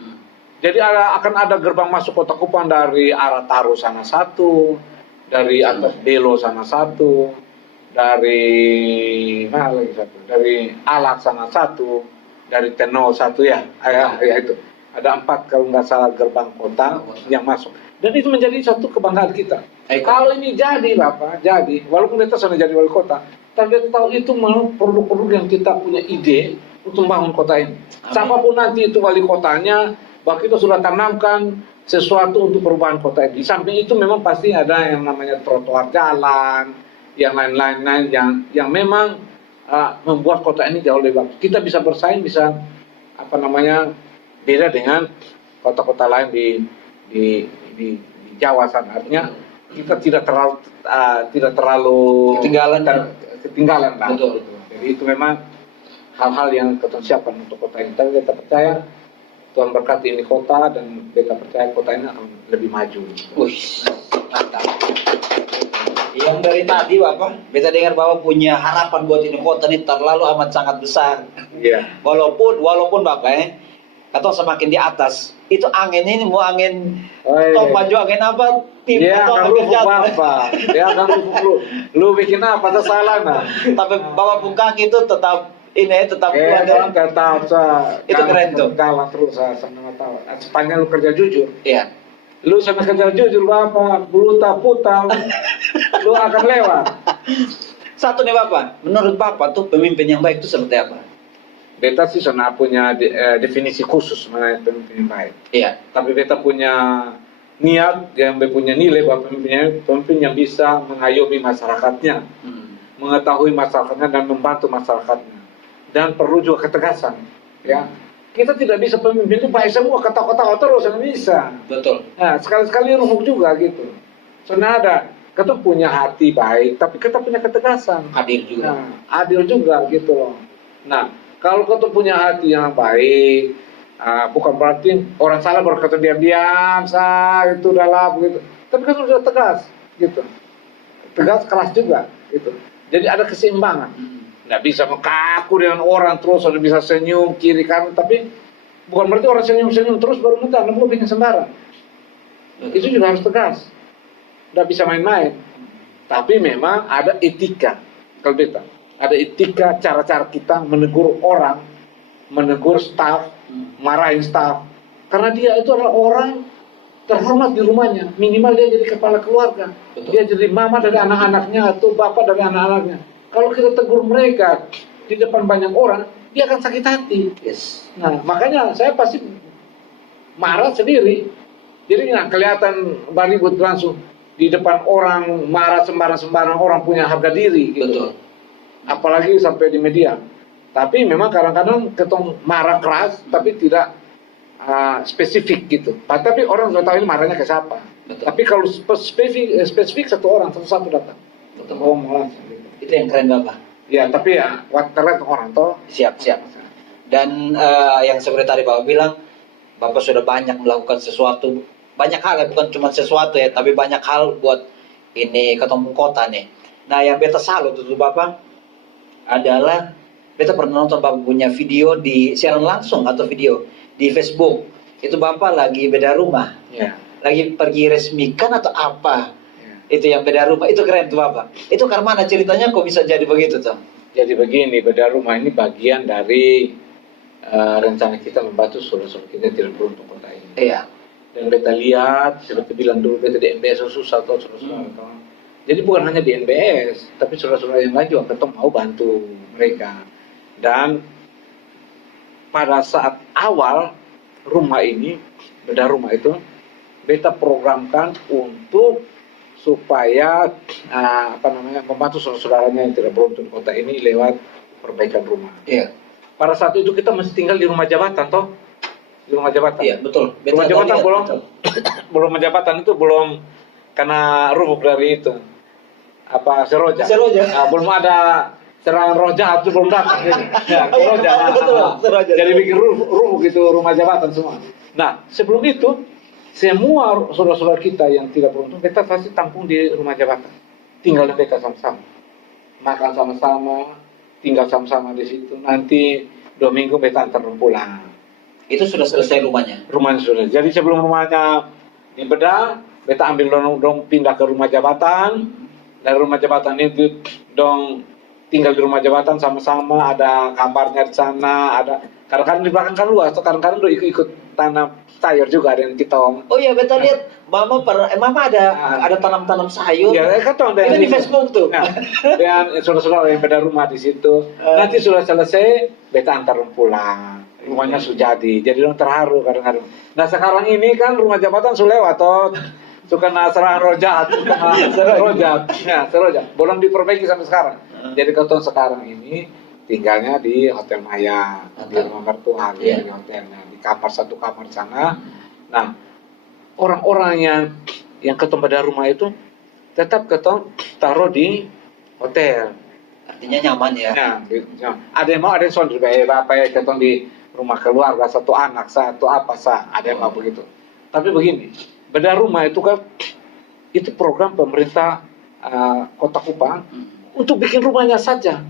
Jadi akan ada gerbang masuk Kota Kupang dari arah Taru sana satu, dari atas Belo sana satu, dari mana lagi satu, dari Alak sana satu, dari Teno satu ya itu. Ada 4 kalau nggak salah gerbang kota yang masuk. Dan itu menjadi satu kebanggaan kita. Kalau ini jadi Bapak, walaupun kita sudah jadi wali kota, tapi kita tahu itu memang produk-produk yang kita punya ide untuk membangun kota ini. Siapapun nanti itu wali kotanya, bahwa kita sudah tanamkan sesuatu untuk perubahan kota ini. Di samping itu memang pasti ada yang namanya trotoar jalan, yang lain-lain yang memang membuat kota ini jauh lebih bagus. Kita bisa bersaing, bisa beda dengan kota-kota lain di Jawa sana. Artinya kita tidak terlalu ketinggalan lah. Betul. Jadi itu memang hal-hal yang kita siapkan untuk kota ini. Tapi kita percaya Tuhan berkati ini kota, dan kita percaya kota ini akan lebih maju. Mantap. Yang dari tadi Bapak, beta dengar Bapak punya harapan buat ini kota ini terlalu amat sangat besar. Iya. Walaupun Bapak atau semakin di atas, itu angin ini mau angin Oh, iya. top maju angin apa, tim Dia atau akan angin rufuk jatuh. Bapak. Dia akan rufuk lu. Lu bikin apa tersalah nah. Tapi Bapak pun kaki itu tetap ini tetap kuat Kan ya. tetap Itu keren tuh. Kalah terus sama tahu. Sepanjang lu kerja jujur. Iya. Lu sama kerja jujur Bapak, buluta putal. Lu akan lewat. Satu nih Bapak, menurut Bapak tuh pemimpin yang baik itu seperti apa? Beta sih sana punya definisi khusus mengenai pemimpin yang baik. Iya. Tapi beta punya niat yang punya nilai bahwa pemimpin yang bisa mengayomi masyarakatnya, mengetahui masyarakatnya dan membantu masyarakatnya, dan perlu juga ketegasan. Ya, kita tidak bisa pemimpin itu baik semua ketawa-ketawa terus, tidak bisa. Betul. Nah, sekali-sekali rufuk juga gitu. Soalnya ada, kita punya hati baik, tapi kita punya ketegasan. Adil juga. Nah, adil juga gitu loh. Nah, kalau kita punya hati yang baik, bukan berarti orang salah berkata diam-diam, itu dalam gitu. Tapi kan sudah tegas, gitu. Tegas keras juga, gitu. Jadi ada keseimbangan. Nggak bisa mengkaku dengan orang terus, sudah bisa senyum kiri kanan, tapi bukan berarti orang senyum-senyum terus baru muntah, nggak boleh bikin sembarang. Itu juga harus tegas. Nggak bisa main-main. Tapi memang ada etika, kalau beta. Ada etika cara-cara kita menegur orang, menegur staf, marahin staf. Karena dia itu adalah orang terhormat di rumahnya. Minimal dia jadi kepala keluarga. Betul. Dia jadi mama dari anak-anaknya atau bapak dari anak-anaknya. Kalau kita tegur mereka di depan banyak orang, dia akan sakit hati. Yes. Nah, makanya saya pasti marah sendiri. Jadi nggak kelihatan baribut langsung di depan orang marah sembarang-sembarang, orang punya harga diri. Gitu. Betul. Apalagi sampai di media. Tapi memang kadang-kadang ketong marah keras, tapi tidak spesifik gitu. Tapi orang sudah tahu ini marahnya ke siapa. Betul. Tapi kalau spesifik satu orang, satu-satu datang. Betul. Ngomong langsung. Gitu. Itu yang keren Bapak. Ya, tapi ya, karena orang toh. Siap. Dan yang seperti tadi Bapak bilang, Bapak sudah banyak melakukan sesuatu, banyak hal ya, bukan cuma sesuatu ya, tapi banyak hal buat ini ketemu kota nih. Nah, yang beta salut itu Bapak adalah beta pernah nonton Bapak punya video di siaran langsung atau video di Facebook. Itu Bapak lagi beda rumah, Ya. lagi pergi resmikan atau apa? Ya. Itu yang beda rumah, itu keren tuh Bapak. Itu karena mana ceritanya kok bisa jadi begitu tuh? Jadi begini, beda rumah ini bagian dari rencana kita membantu saudara-saudara kita yang tidak beruntung kota ini. Iya. Dan beta lihat, seperti bilang dulu beta di MBS susah atau saudara-saudara. Jadi bukan hanya di NBS, tapi saudara-saudara yang lain juga ketemu mau bantu mereka. Dan pada saat awal rumah ini, beda rumah itu, beta programkan untuk supaya membantu saudara-saudaranya yang tidak beruntung kota ini lewat perbaikan rumah. Iya. Pada saat itu kita masih tinggal di rumah jabatan, toh? Di rumah jabatan. Iya, betul. Rumah Beta jabatan lihat, belum, betul. belum jabatan itu belum kena rubuk dari itu. Seroja. Seroja. Nah, belum ada serangan roh jahat itu belum datang. Ya, Oh, iya, Seroja. betul, Seroja. Jadi bikin rubuk itu rumah jabatan semua. Nah, sebelum itu semua saudara-saudara kita yang tidak beruntung kita pasti tampung di rumah jabatan. Tinggal mereka sama-sama, makan sama-sama, tinggal sama-sama di situ. Nanti 2 minggu beta antar pulang. Itu sudah selesai rumahnya. Rumahnya sudah. Jadi sebelum rumahnya dibedah, beta ambil dong pindah ke rumah jabatan. Dari rumah jabatan itu dong tinggal di rumah jabatan sama-sama, ada kamarnya di sana, ada kadang-kadang di belakang kan luas, atau kadang-kadang do ikut tanam sayur juga ada yang kita Oh iya, beta lihat Mama ada tanam-tanam sayur. ya kan dong, Itu di Facebook tuh. Nah, dan saudara-saudara yang beda rumah di situ. Nanti sudah selesai, beta antar pulang. Rumahnya sudah jadi dong terharu kadang-kadang. Nah sekarang ini kan rumah jabatan sudah lewat toh. Suka serangan rojat, serojat, belum diperbaiki sampai sekarang. Jadi kalau sekarang ini tinggalnya di Hotel Maya, di rumah mertua, di hotelnya, di kamar satu kamar sana. Nah, orang-orang yang ketemu pada rumah itu tetap ketemu taruh di hotel. Artinya nyaman ya. Nah, ada yang mau, ada yang sondri bapak ya ketemu di rumah keluarga, satu anak, satu apa sah, ada yang mau begitu. Tapi begini. Beda rumah itu kan itu program pemerintah Kota Kupang untuk bikin rumahnya saja.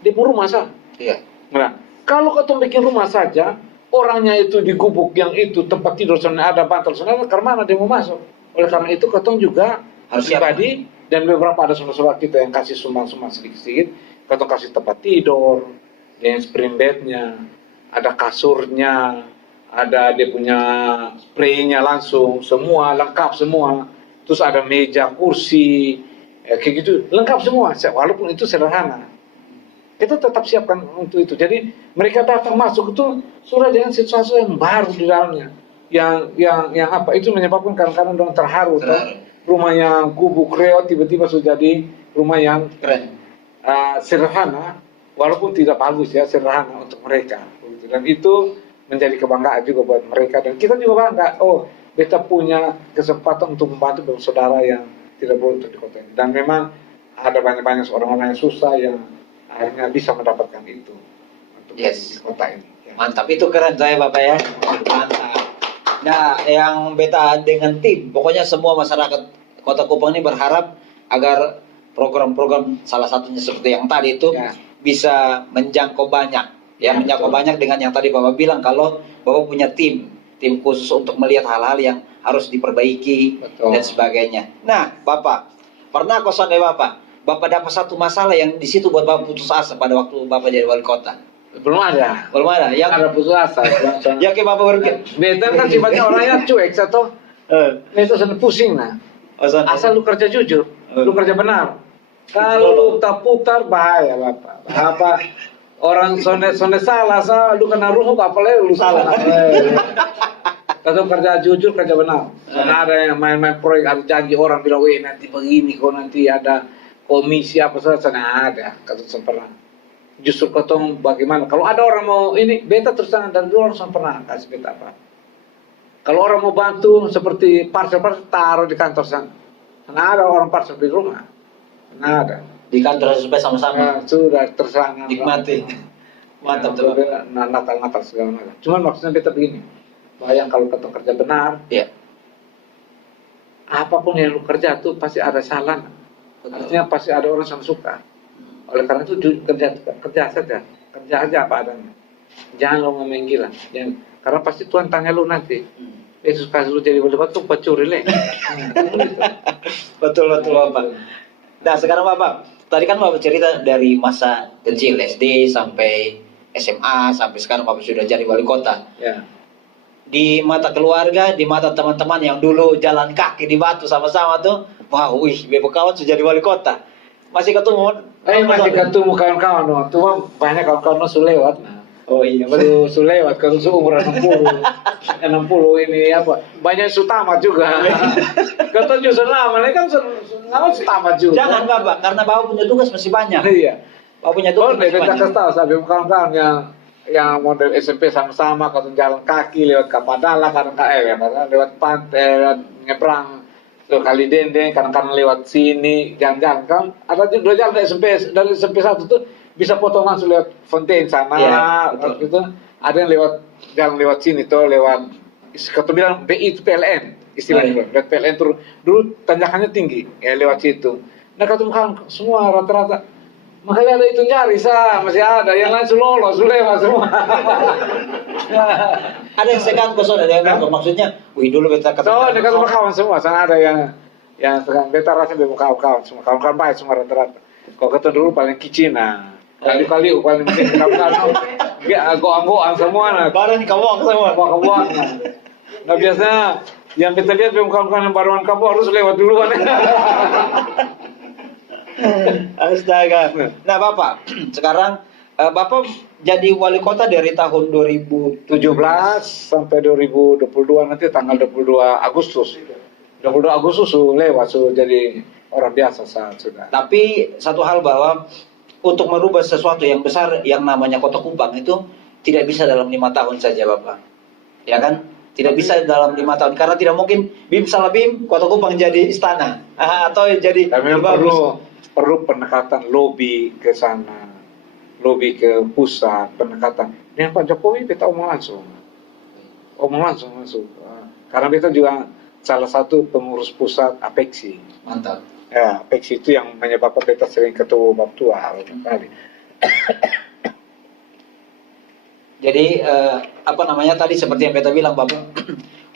Dia mau rumah saja. Iya. Nah, kalau ketemu bikin rumah saja, orangnya itu di gubuk yang itu tempat tidur sana ada bantal sana, karena mana dia mau masuk. Oleh karena itu ketong juga Harus siap. pribadi dan beberapa ada saudara-saudara kita yang kasih sumbang-sumbang sedikit-sedikit, ketong kasih tempat tidur, dengan spring bednya, ada kasurnya, ada dia punya spraynya langsung, semua lengkap semua. Terus ada meja, kursi, kayak gitu, lengkap semua. Walaupun itu sederhana, kita tetap siapkan untuk itu. Jadi mereka datang masuk itu sudah dengan sesuatu yang baru di dalamnya. Yang apa itu menyebabkan kadang-kadang orang terharu. Rumah yang gubuk reot tiba-tiba sudah jadi rumah yang Keren. sederhana, walaupun tidak bagus ya, sederhana untuk mereka. Dan itu menjadi kebanggaan juga buat mereka, dan kita juga bangga. Oh, kita punya kesempatan untuk membantu saudara yang tidak beruntung di kota ini. Dan memang ada banyak-banyak orang-orang yang susah yang akhirnya bisa mendapatkan itu untuk di kota ini. Ya. Mantap, itu keren saya Bapak ya. Mantap. Nah, yang beta dengan tim, pokoknya semua masyarakat Kota Kupang ini berharap agar program-program salah satunya seperti yang tadi itu bisa menjangkau banyak. Ya, menjangkau banyak dengan yang tadi Bapak bilang kalau Bapak punya tim khusus untuk melihat hal-hal yang harus diperbaiki dan sebagainya. Nah, Bapak, pernah kosan Bapak dapat satu masalah yang di situ buat Bapak putus asa pada waktu Bapak jadi wali kota? Belum ada. Belum ada. Yang Ada putus asa. ya kayak Bapak berpikir. Beta kan sifatnya orangnya cuek satu. Beta sudah pusing nah. Asal lu kerja jujur, lu kerja benar. Kalau lu putar bahaya Bapak. Apa orang sonde salah, lu kena ruhuk apalagi lu salah. Kalau kerja jujur, kerja benar. Karena ada yang main-main proyek, ada janji orang bilang, weh nanti begini, kok nanti ada komisi apa saja, sana ada. Kata sempurna. Justru ketong bagaimana? Kalau ada orang mau ini, beta terus terang dan dulu orang pernah kasih beta apa? Kalau orang mau bantu seperti parcel taruh di kantor sana. Karena ada orang parcel di rumah. Karena ada. Di kantor supaya sama-sama. Sudah tersangat. Nikmati. Mantap tuh. Natal segala macam. Cuman maksudnya beta begini. Bayang kalau ketong kerja benar. Iya. Apapun yang lu kerja tuh pasti ada salah. Artinya pasti ada orang yang suka. Oleh karena itu kerja saja. Kerja aja apa adanya. Jangan lo ngomong gila. Karena pasti Tuhan tanya lu nanti. Yesus kasih lu jadi wali kota tuh pacuri le. Betul Bapak. Nah sekarang Bapak, tadi kan Bapak cerita dari masa kecil SD sampai SMA sampai sekarang Bapak sudah jadi wali kota. Ya. Di mata keluarga, di mata teman-teman yang dulu jalan kaki di Batu sama-sama tuh, wow, Bebo kawan sudah jadi wali kota. Masih ketemu? Masih ketemu kawan-kawan, tuh banyak kawan-kawan sudah lewat. Oh iya, betul. Sudah lewat, kalau seumur 60 ini apa? Banyak tamat juga. Kata justru lama, ini kan tamat juga. Jangan Bapak, karena Bapak punya tugas masih banyak. Iya. Bapak punya tugas masih banyak. Kita tahu sampai kawan-kawan yang model SMP sama-sama, kalau jalan kaki lewat Kapadala, kadang-kadang lewat pantai, lewat nyebrang ke Kali Dendeng, kadang-kadang lewat sini, jalan-jalan kan. Ada dua jalan dari SMP 1 tuh bisa potong langsung lewat Fontaine sana, gitu. Ada yang jalan lewat sini tuh, lewat kata bilang BI itu PLN istilahnya, lewat PLN tuh dulu tanjakannya tinggi, ya lewat situ. Nah ketemu kan semua rata-rata, makanya ada itu nyari masih ada, yang lain lolos, lewat semua. Ada yang sekan kosong, ada yang enggak, maksudnya, wih dulu beta ketemu kawan semua, sana ada yang sekarang beta rasanya kawan-kawan semua, kawan-kawan baik semua rata-rata. Kalau ketemu dulu paling kicin, kali-kali paling mungkin kawan-kawan goang-goang semua, barang kawang semua. Kawang. Nah biasanya yang kita lihat kawan-kawan yang baruan kamu harus lewat duluan. Astaga. Nah Bapak, sekarang Bapak jadi wali kota dari tahun 2017 sampai 2022, nanti tanggal 22 Agustus. 22 Agustus lewat, jadi orang biasa sudah. Tapi satu hal bahwa untuk merubah sesuatu yang besar yang namanya Kota Kupang itu tidak bisa dalam 5 tahun saja Bapak. Ya kan? Tidak bisa dalam 5 tahun karena tidak mungkin bim salah bim Kota Kupang jadi istana atau jadi perlu pendekatan lobby ke sana, lobby ke pusat, pendekatan. Dengan Pak Jokowi kita omong langsung. Karena kita juga salah satu pengurus pusat APEXI. Mantap. Ya, APEXI itu yang menyebabkan kita sering ketemu Bapak Tua kali. Jadi apa namanya tadi seperti yang Beta bilang Bapak,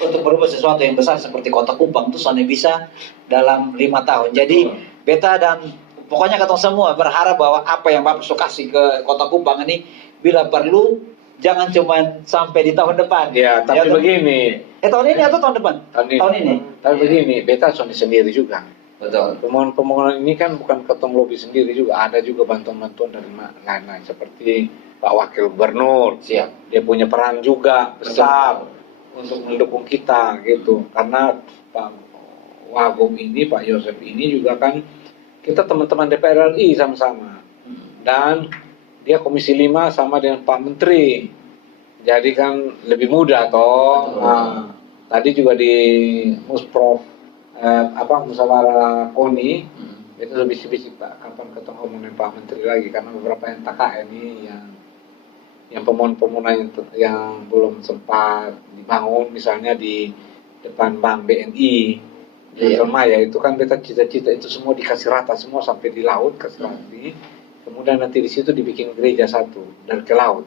untuk berubah sesuatu yang besar seperti Kota Kupang itu hanya bisa dalam 5 tahun. Jadi Beta dan pokoknya ketong semua berharap bahwa apa yang Bapak suka kasih ke Kota Kupang ini bila perlu jangan cuma sampai di tahun depan. Ya, tapi begini. Tahun ini atau tahun depan? Tahun ini. Tapi begini, Beta sendiri juga. Betul. Pembangunan ini kan bukan ketong lobi sendiri juga, ada juga bantuan-bantuan dari lain-lain seperti Pak Wakil Gubernur. Siap. Dia punya peran juga besar untuk mendukung kita gitu. Karena Pak Wagub ini, Pak Yosef ini juga kan kita teman-teman DPR RI sama-sama. Dan dia Komisi 5 sama dengan Pak Menteri. Jadi kan lebih mudah toh. Nah, tadi juga di Musprov musyawarah KONI itu lebih Pak kapan ketemu ngomongin Pak Menteri lagi karena beberapa yang TKN ini yang pemohon-pemohon yang belum sempat dibangun misalnya di depan Bank BNI di Maya itu kan beta cita-cita itu semua dikasih rata semua sampai di laut kasih rata kemudian nanti di situ dibikin gereja satu dari ke laut.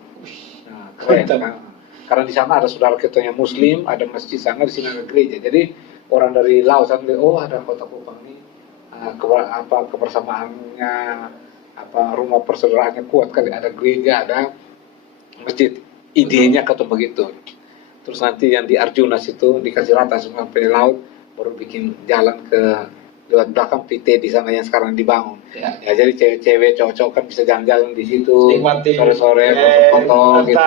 Nah, keren kan? Karena di sana ada saudara kita yang Muslim, ada masjid sana, di sini ada gereja. Jadi orang dari laut sampai ada Kota Kupang ini kebersamaannya rumah persaudaraannya kuat kali ada gereja ada masjid idenya kata begitu. Terus nanti yang di Arjunas itu dikasih rata semua sampai laut baru bikin jalan ke lewat belakang PT di sana yang sekarang dibangun. Ya jadi cewek-cewek cowok-cowok kan bisa jalan-jalan di situ sore-sore foto-foto gitu.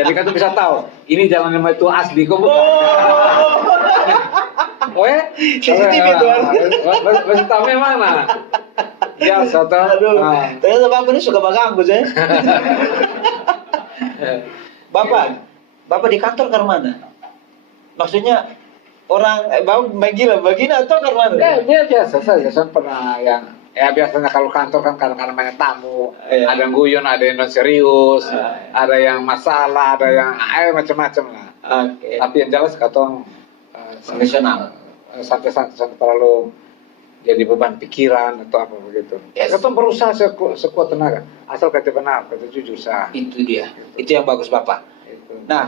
Jadi kan tuh bisa tahu ini jalan yang itu asli kok bukan. CCTV itu masih tahu mana? Ya, satu. Ternyata Bapak ini suka mengganggu saya. Bapak di kantor ke mana? Maksudnya orang Bapak begini atau ke mana? Ya biasa saja. Saya pernah yang biasanya kalau kantor kan kadang-kadang banyak tamu, ada yang guyon, ada yang non serius, ada yang masalah, ada yang macam-macam lah. Tapi yang jelas katong profesional. Sampai terlalu jadi beban pikiran atau apa begitu. Katong berusaha sekuat tenaga, asal kata benar, kata jujur sah. Itu dia. Itu yang bagus Bapak. Nah,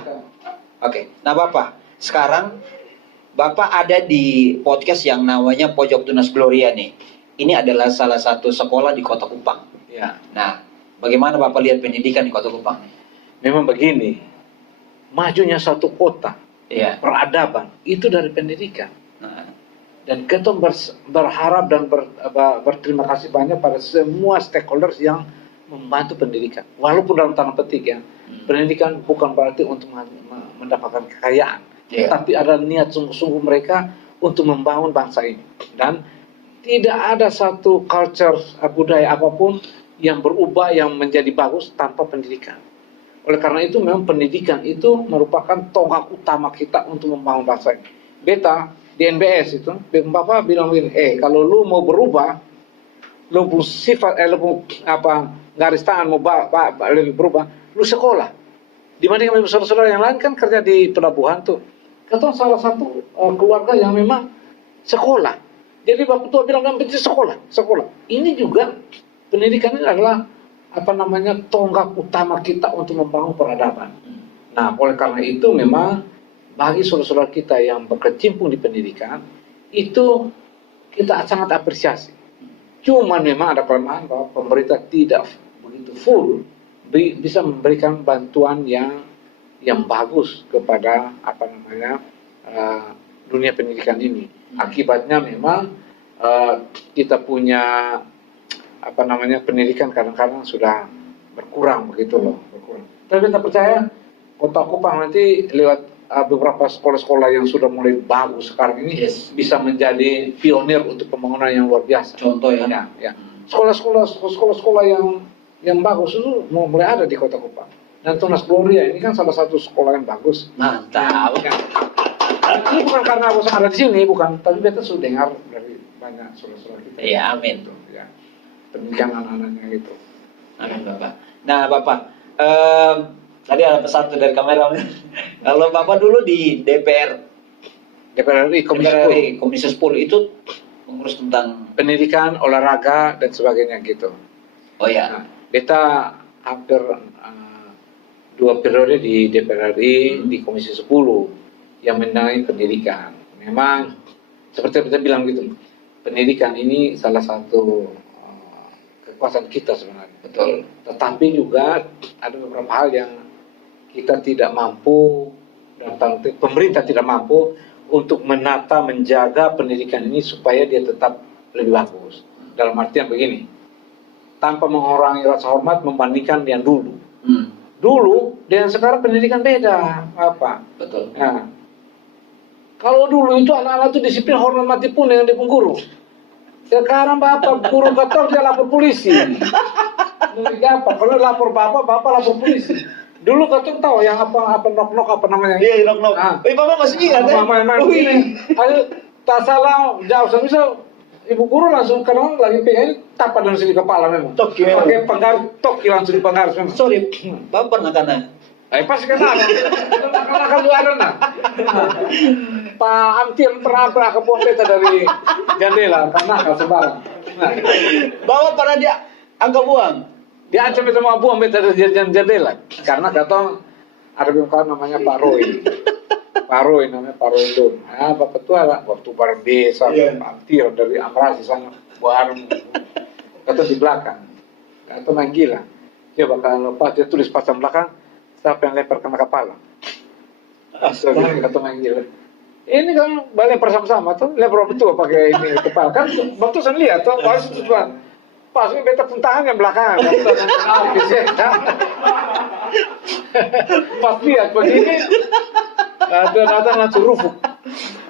Nah Bapak, sekarang Bapak ada di podcast yang namanya Pojok Tunas Gloria nih. Ini adalah salah satu sekolah di Kota Kupang. Ya. Nah, bagaimana Bapak lihat pendidikan di Kota Kupang? Memang begini, majunya satu kota, peradaban itu dari pendidikan. Dan kita berharap dan berterima kasih banyak pada semua stakeholders yang membantu pendidikan. Walaupun dalam tanda petik pendidikan bukan berarti untuk mendapatkan kekayaan, tapi ada niat sungguh-sungguh mereka untuk membangun bangsa ini. Dan tidak ada satu culture budaya apapun yang berubah yang menjadi bagus tanpa pendidikan. Oleh karena itu memang pendidikan itu merupakan tonggak utama kita untuk membangun bangsa ini. Beta di NBS itu, Bapak bilang begini, kalau lu mau berubah, lu sifat, lu garis tangan mau lebih berubah, lu sekolah. Dibanding saudara-saudara yang lain kan kerja di pelabuhan tuh. Kita salah satu keluarga yang memang sekolah. Jadi Bapak tua bilang kan penting sekolah. Ini juga pendidikan ini adalah tonggak utama kita untuk membangun peradaban. Nah, oleh karena itu memang bagi saudara-saudara kita yang berkecimpung di pendidikan itu kita sangat apresiasi. Cuman memang ada kelemahan bahwa pemerintah tidak begitu full bisa memberikan bantuan yang bagus kepada dunia pendidikan ini. Akibatnya memang kita punya pendidikan kadang-kadang sudah berkurang begitu loh. Tapi kita percaya Kota Kupang nanti lewat beberapa sekolah-sekolah yang sudah mulai bagus sekarang ini bisa menjadi pionir untuk pembangunan yang luar biasa. Contoh ya. Sekolah-sekolah yang bagus itu mulai ada di Kota Kupang. Dan Tunas Gloria ini kan salah satu sekolah yang bagus. Mantap. Ini bukan karena aku ada di sini, bukan. Tapi kita sudah dengar dari banyak saudara-saudara kita. Iya, amin. Ya, pendidikan anak-anaknya gitu. Amin Bapak. Nah Bapak, tadi ada pesan tuh dari kamera. Kalau Bapak dulu di DPR RI Komisi 10 itu mengurus tentang pendidikan, olahraga dan sebagainya gitu. Oh ya. Nah, beta hampir 2 periode di DPR RI di Komisi 10 yang mengenai pendidikan. Memang seperti kita bilang gitu, pendidikan ini salah satu kekuasaan kita sebenarnya. Betul. Tetapi juga ada beberapa hal yang kita tidak mampu dan pemerintah tidak mampu untuk menata, menjaga pendidikan ini supaya dia tetap lebih bagus. Dalam artian begini, tanpa mengurangi rasa hormat membandingkan yang dulu. Dulu dengan sekarang pendidikan beda, apa? Betul. Nah, kalau dulu itu anak-anak itu disiplin hormat mati pun dengan dia guru. Sekarang bapak guru ketok dia lapor polisi. Jadi apa? Kalau lapor bapak lapor polisi. Dulu ketok tahu yang apa nok apa namanya? Iya, nok. Ah. Bapak masih ingat ya? Main ini. Ayo, tak salah jauh misal ibu guru langsung karena lagi pengen tapak langsung di kepala memang. Toki memang. Pakai penggaris toki langsung di penggaris memang. Sorry, Bapak pernah kena? Pasti kena. Nakal juga ada nah. Pak Amtir pernah ke buang beta dari jendela karena nakal sembarang. Nah, Bapak pernah dia angkat buang? dia ancam itu mau buang beta dari jendela karena kata ada kawan namanya Pak Roy. Pak Roy namanya Pak Roy Don. Ah, Bapak Ketua lah waktu bareng desa Iya. Pak Amtir dari Amrasi sana bareng kata di belakang. Kata main gila. Coba kalau pas dia tulis pasang belakang siapa yang lempar kena kepala. Astaga, kata main gila. Ini kan balik bersama-sama tuh, lempar betul pakai ini kepala. Kan waktu saya lihat tuh, pas ini beta puntahan yang belakang. Pas lihat begini, ada langsung rufuk.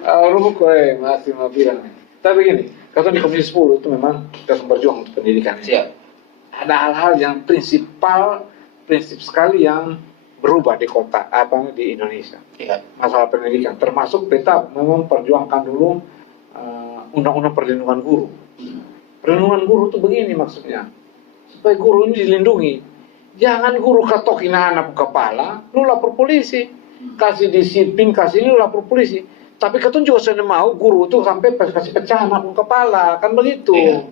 Rufuk masih mau bilang. Tapi begini, kata di Komisi 10 itu memang kita berjuang untuk pendidikan. Siap. Ada hal-hal yang prinsip sekali yang berubah di kota di Indonesia. Iya. Masalah pendidikan, termasuk kita memang perjuangkan dulu undang-undang perlindungan guru. Perlindungan guru itu begini maksudnya, supaya guru ini dilindungi. Jangan guru katokin anak kepala, lu lapor polisi, kasih disiplin, kasih ini lu lapor polisi. Tapi katun juga saya mau guru itu sampai kasih pecahan anak kepala, kan begitu. Iya.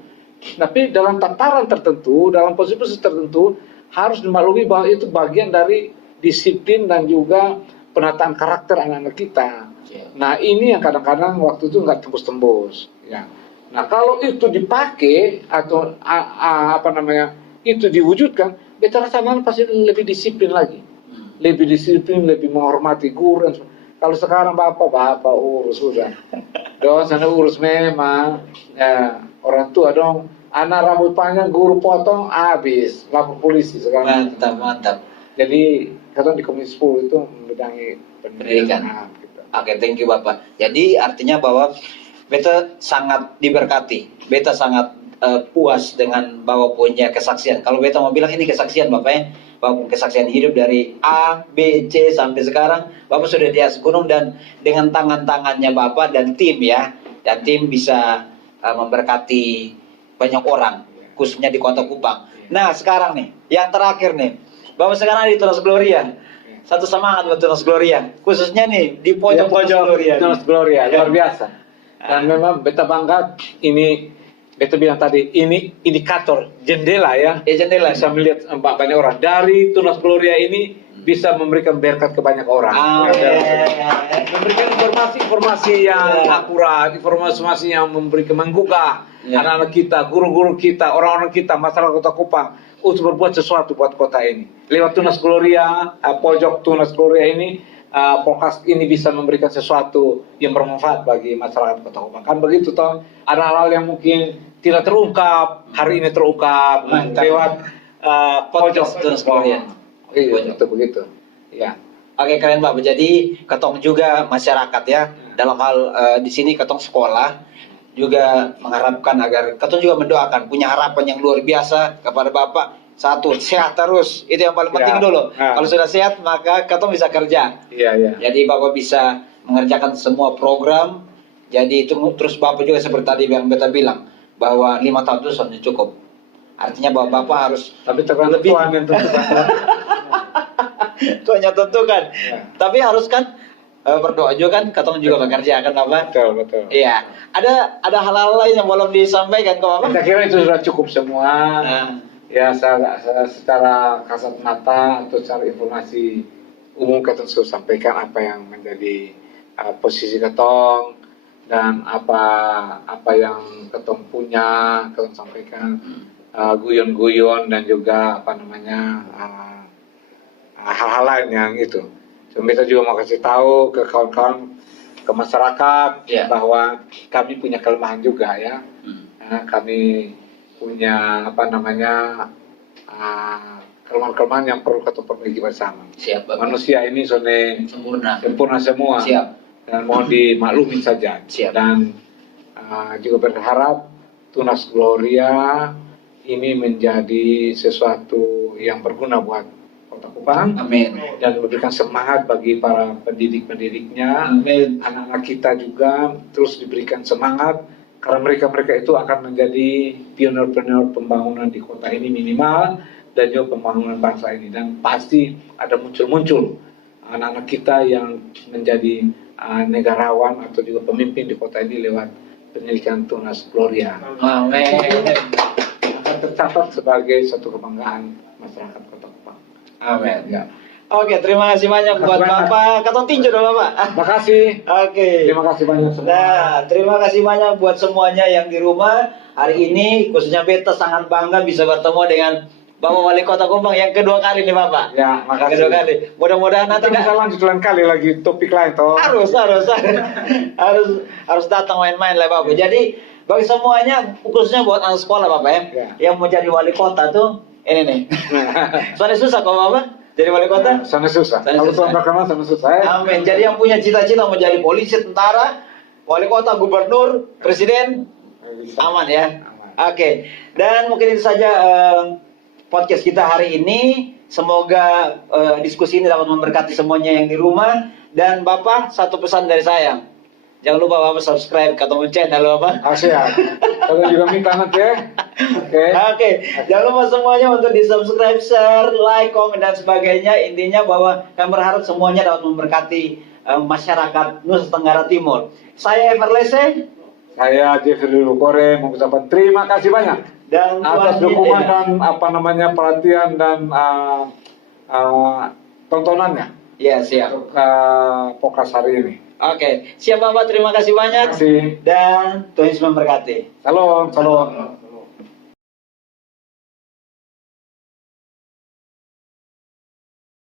Tapi dalam tataran tertentu, dalam posisi tertentu harus dimaklumi bahwa itu bagian dari disiplin dan juga penataan karakter anak-anak kita. Iya. Nah ini yang kadang-kadang waktu itu nggak tembus-tembus. Ya. Nah kalau itu dipakai atau itu diwujudkan, beta rasa anak pasti lebih disiplin lagi, lebih disiplin, lebih menghormati guru. Kalau sekarang bapak urus sudah, dong sana urus memang. Ya, orang tua dong, anak rambut panjang guru potong habis lapor polisi sekarang. Mantap. Jadi kata di Komisi 10 itu membidangi pendidikan. Gitu. Oke, thank you Bapak. Jadi artinya bahwa beta sangat diberkati. Beta sangat puas dengan Bapak punya kesaksian. Kalau beta mau bilang ini kesaksian Bapak ya. Bapak punya kesaksian hidup dari A, B, C sampai sekarang. Bapak sudah di atas gunung dan dengan tangan-tangannya Bapak dan tim ya. Dan tim bisa memberkati banyak orang. Khususnya di Kota Kupang. Nah sekarang nih, yang terakhir nih. Bapak sekarang di Tunas Gloria. Satu semangat buat Tunas Gloria. Khususnya nih di pojok-pojok Tunas Gloria, luar biasa. Dan memang beta bangga ini, beta bilang tadi, ini indikator jendela ya. Ya jendela. Bisa melihat banyak orang. Dari Tunas Gloria ini bisa memberikan berkat ke banyak orang. Memberikan informasi-informasi yang akurat, informasi yang memberikan menggugah anak-anak kita, guru-guru kita, orang-orang kita, masyarakat Kota Kupang untuk berbuat sesuatu buat kota ini. Lewat Tunas Gloria, pojok Tunas Gloria ini, podcast ini bisa memberikan sesuatu yang bermanfaat bagi masyarakat Kota Kupang. Kan begitu toh, ada hal-hal yang mungkin tidak terungkap, hari ini terungkap lewat pojok Tunas Gloria. Iya, begitu. Ya. Oke, keren Pak. Jadi ketong juga masyarakat ya. Dalam hal di sini ketong sekolah juga mengharapkan agar ketong juga mendoakan, punya harapan yang luar biasa kepada Bapak. Satu, sehat terus. Itu yang paling penting dulu. Kalau sudah sehat maka ketong bisa kerja. Iya. Jadi Bapak bisa mengerjakan semua program. Jadi itu terus Bapak juga seperti tadi yang Beta bilang bahwa 5 tahun itu sudah cukup. Artinya bahwa Bapak harus tapi tergantung Tuhan yang tentukan. Tuhan yang tentukan. Ya. Tapi harus kan berdoa juga kan, ketong juga bekerja kan Bapak. Betul. Iya. Ada hal-hal lain yang belum disampaikan ke Bapak? Saya kira itu sudah cukup semua. Ya, secara kasat mata atau secara informasi umum kita sudah sampaikan apa yang menjadi posisi ketong dan apa yang ketong punya, ketong sampaikan guyon-guyon dan juga hal-hal lain yang itu. Cuma kita juga mau kasih tahu ke kawan-kawan, ke masyarakat bahwa kami punya kelemahan juga ya. Kami punya kelemahan-kelemahan yang perlu kita perbaiki bersama. Siap, Bapak. Manusia ini sempurna semua. Siap. Dan mohon dimaklumi saja. Siap. Dan juga berharap Tunas Gloria ini menjadi sesuatu yang berguna buat Kota Kupang. Amin. Dan memberikan semangat bagi para pendidik-pendidiknya. Amin. Anak-anak kita juga terus diberikan semangat karena mereka itu akan menjadi pionir-pionir pembangunan di kota ini minimal dan juga pembangunan bangsa ini, dan pasti ada muncul anak-anak kita yang menjadi negarawan atau juga pemimpin di kota ini lewat pendidikan Tunas Gloria. Amin. Akan tercatat sebagai satu kebanggaan masyarakat Kota Kupang. Amin. Ya. Oke, terima kasih banyak buat Bapak. Katong tinju dong Bapak. Terima kasih. Oke. Terima kasih banyak semua. Nah, terima kasih banyak buat semuanya yang di rumah. Hari ini khususnya beta sangat bangga bisa bertemu dengan Bapak Wali Kota Kupang yang kedua kali nih Bapak. Ya, makasih. Kedua kali. Mudah-mudahan nanti Kita bisa lanjut lain kali lagi topik lain toh. harus datang main-main lah Bapak. Jadi bagi semuanya, khususnya buat anak sekolah Bapak Ya. yang mau jadi wali kota tuh ini nih. Soalnya susah kok Bapak jadi wali kota. Sana susah. Sana Kalau susah. Tuhan berkenan sana susah. Amin. Jadi yang punya cita-cita mau jadi polisi, tentara, wali kota, gubernur, presiden, aman ya. Aman. Oke. Dan mungkin itu saja podcast kita hari ini. Semoga diskusi ini dapat memberkati semuanya yang di rumah. Dan Bapak, satu pesan dari saya. Jangan lupa Bapak subscribe ke teman channel Bapak. Siap. Kalau juga minta nanti ya. Oke. Jangan lupa semuanya untuk di subscribe, share, like, komen dan sebagainya. Intinya bahwa kami berharap semuanya dapat memberkati masyarakat Nusa Tenggara Timur. Saya Everlese. Saya Jeffrey Lukore mengucapkan terima kasih banyak Dan atas Tuhan dukungan Yesus. dan perhatian dan tontonannya Ya, siap. untuk podcast hari ini. Oke, siap Bapak, terima kasih banyak. Terima kasih. Dan Tuhan Yesus memberkati. Salam.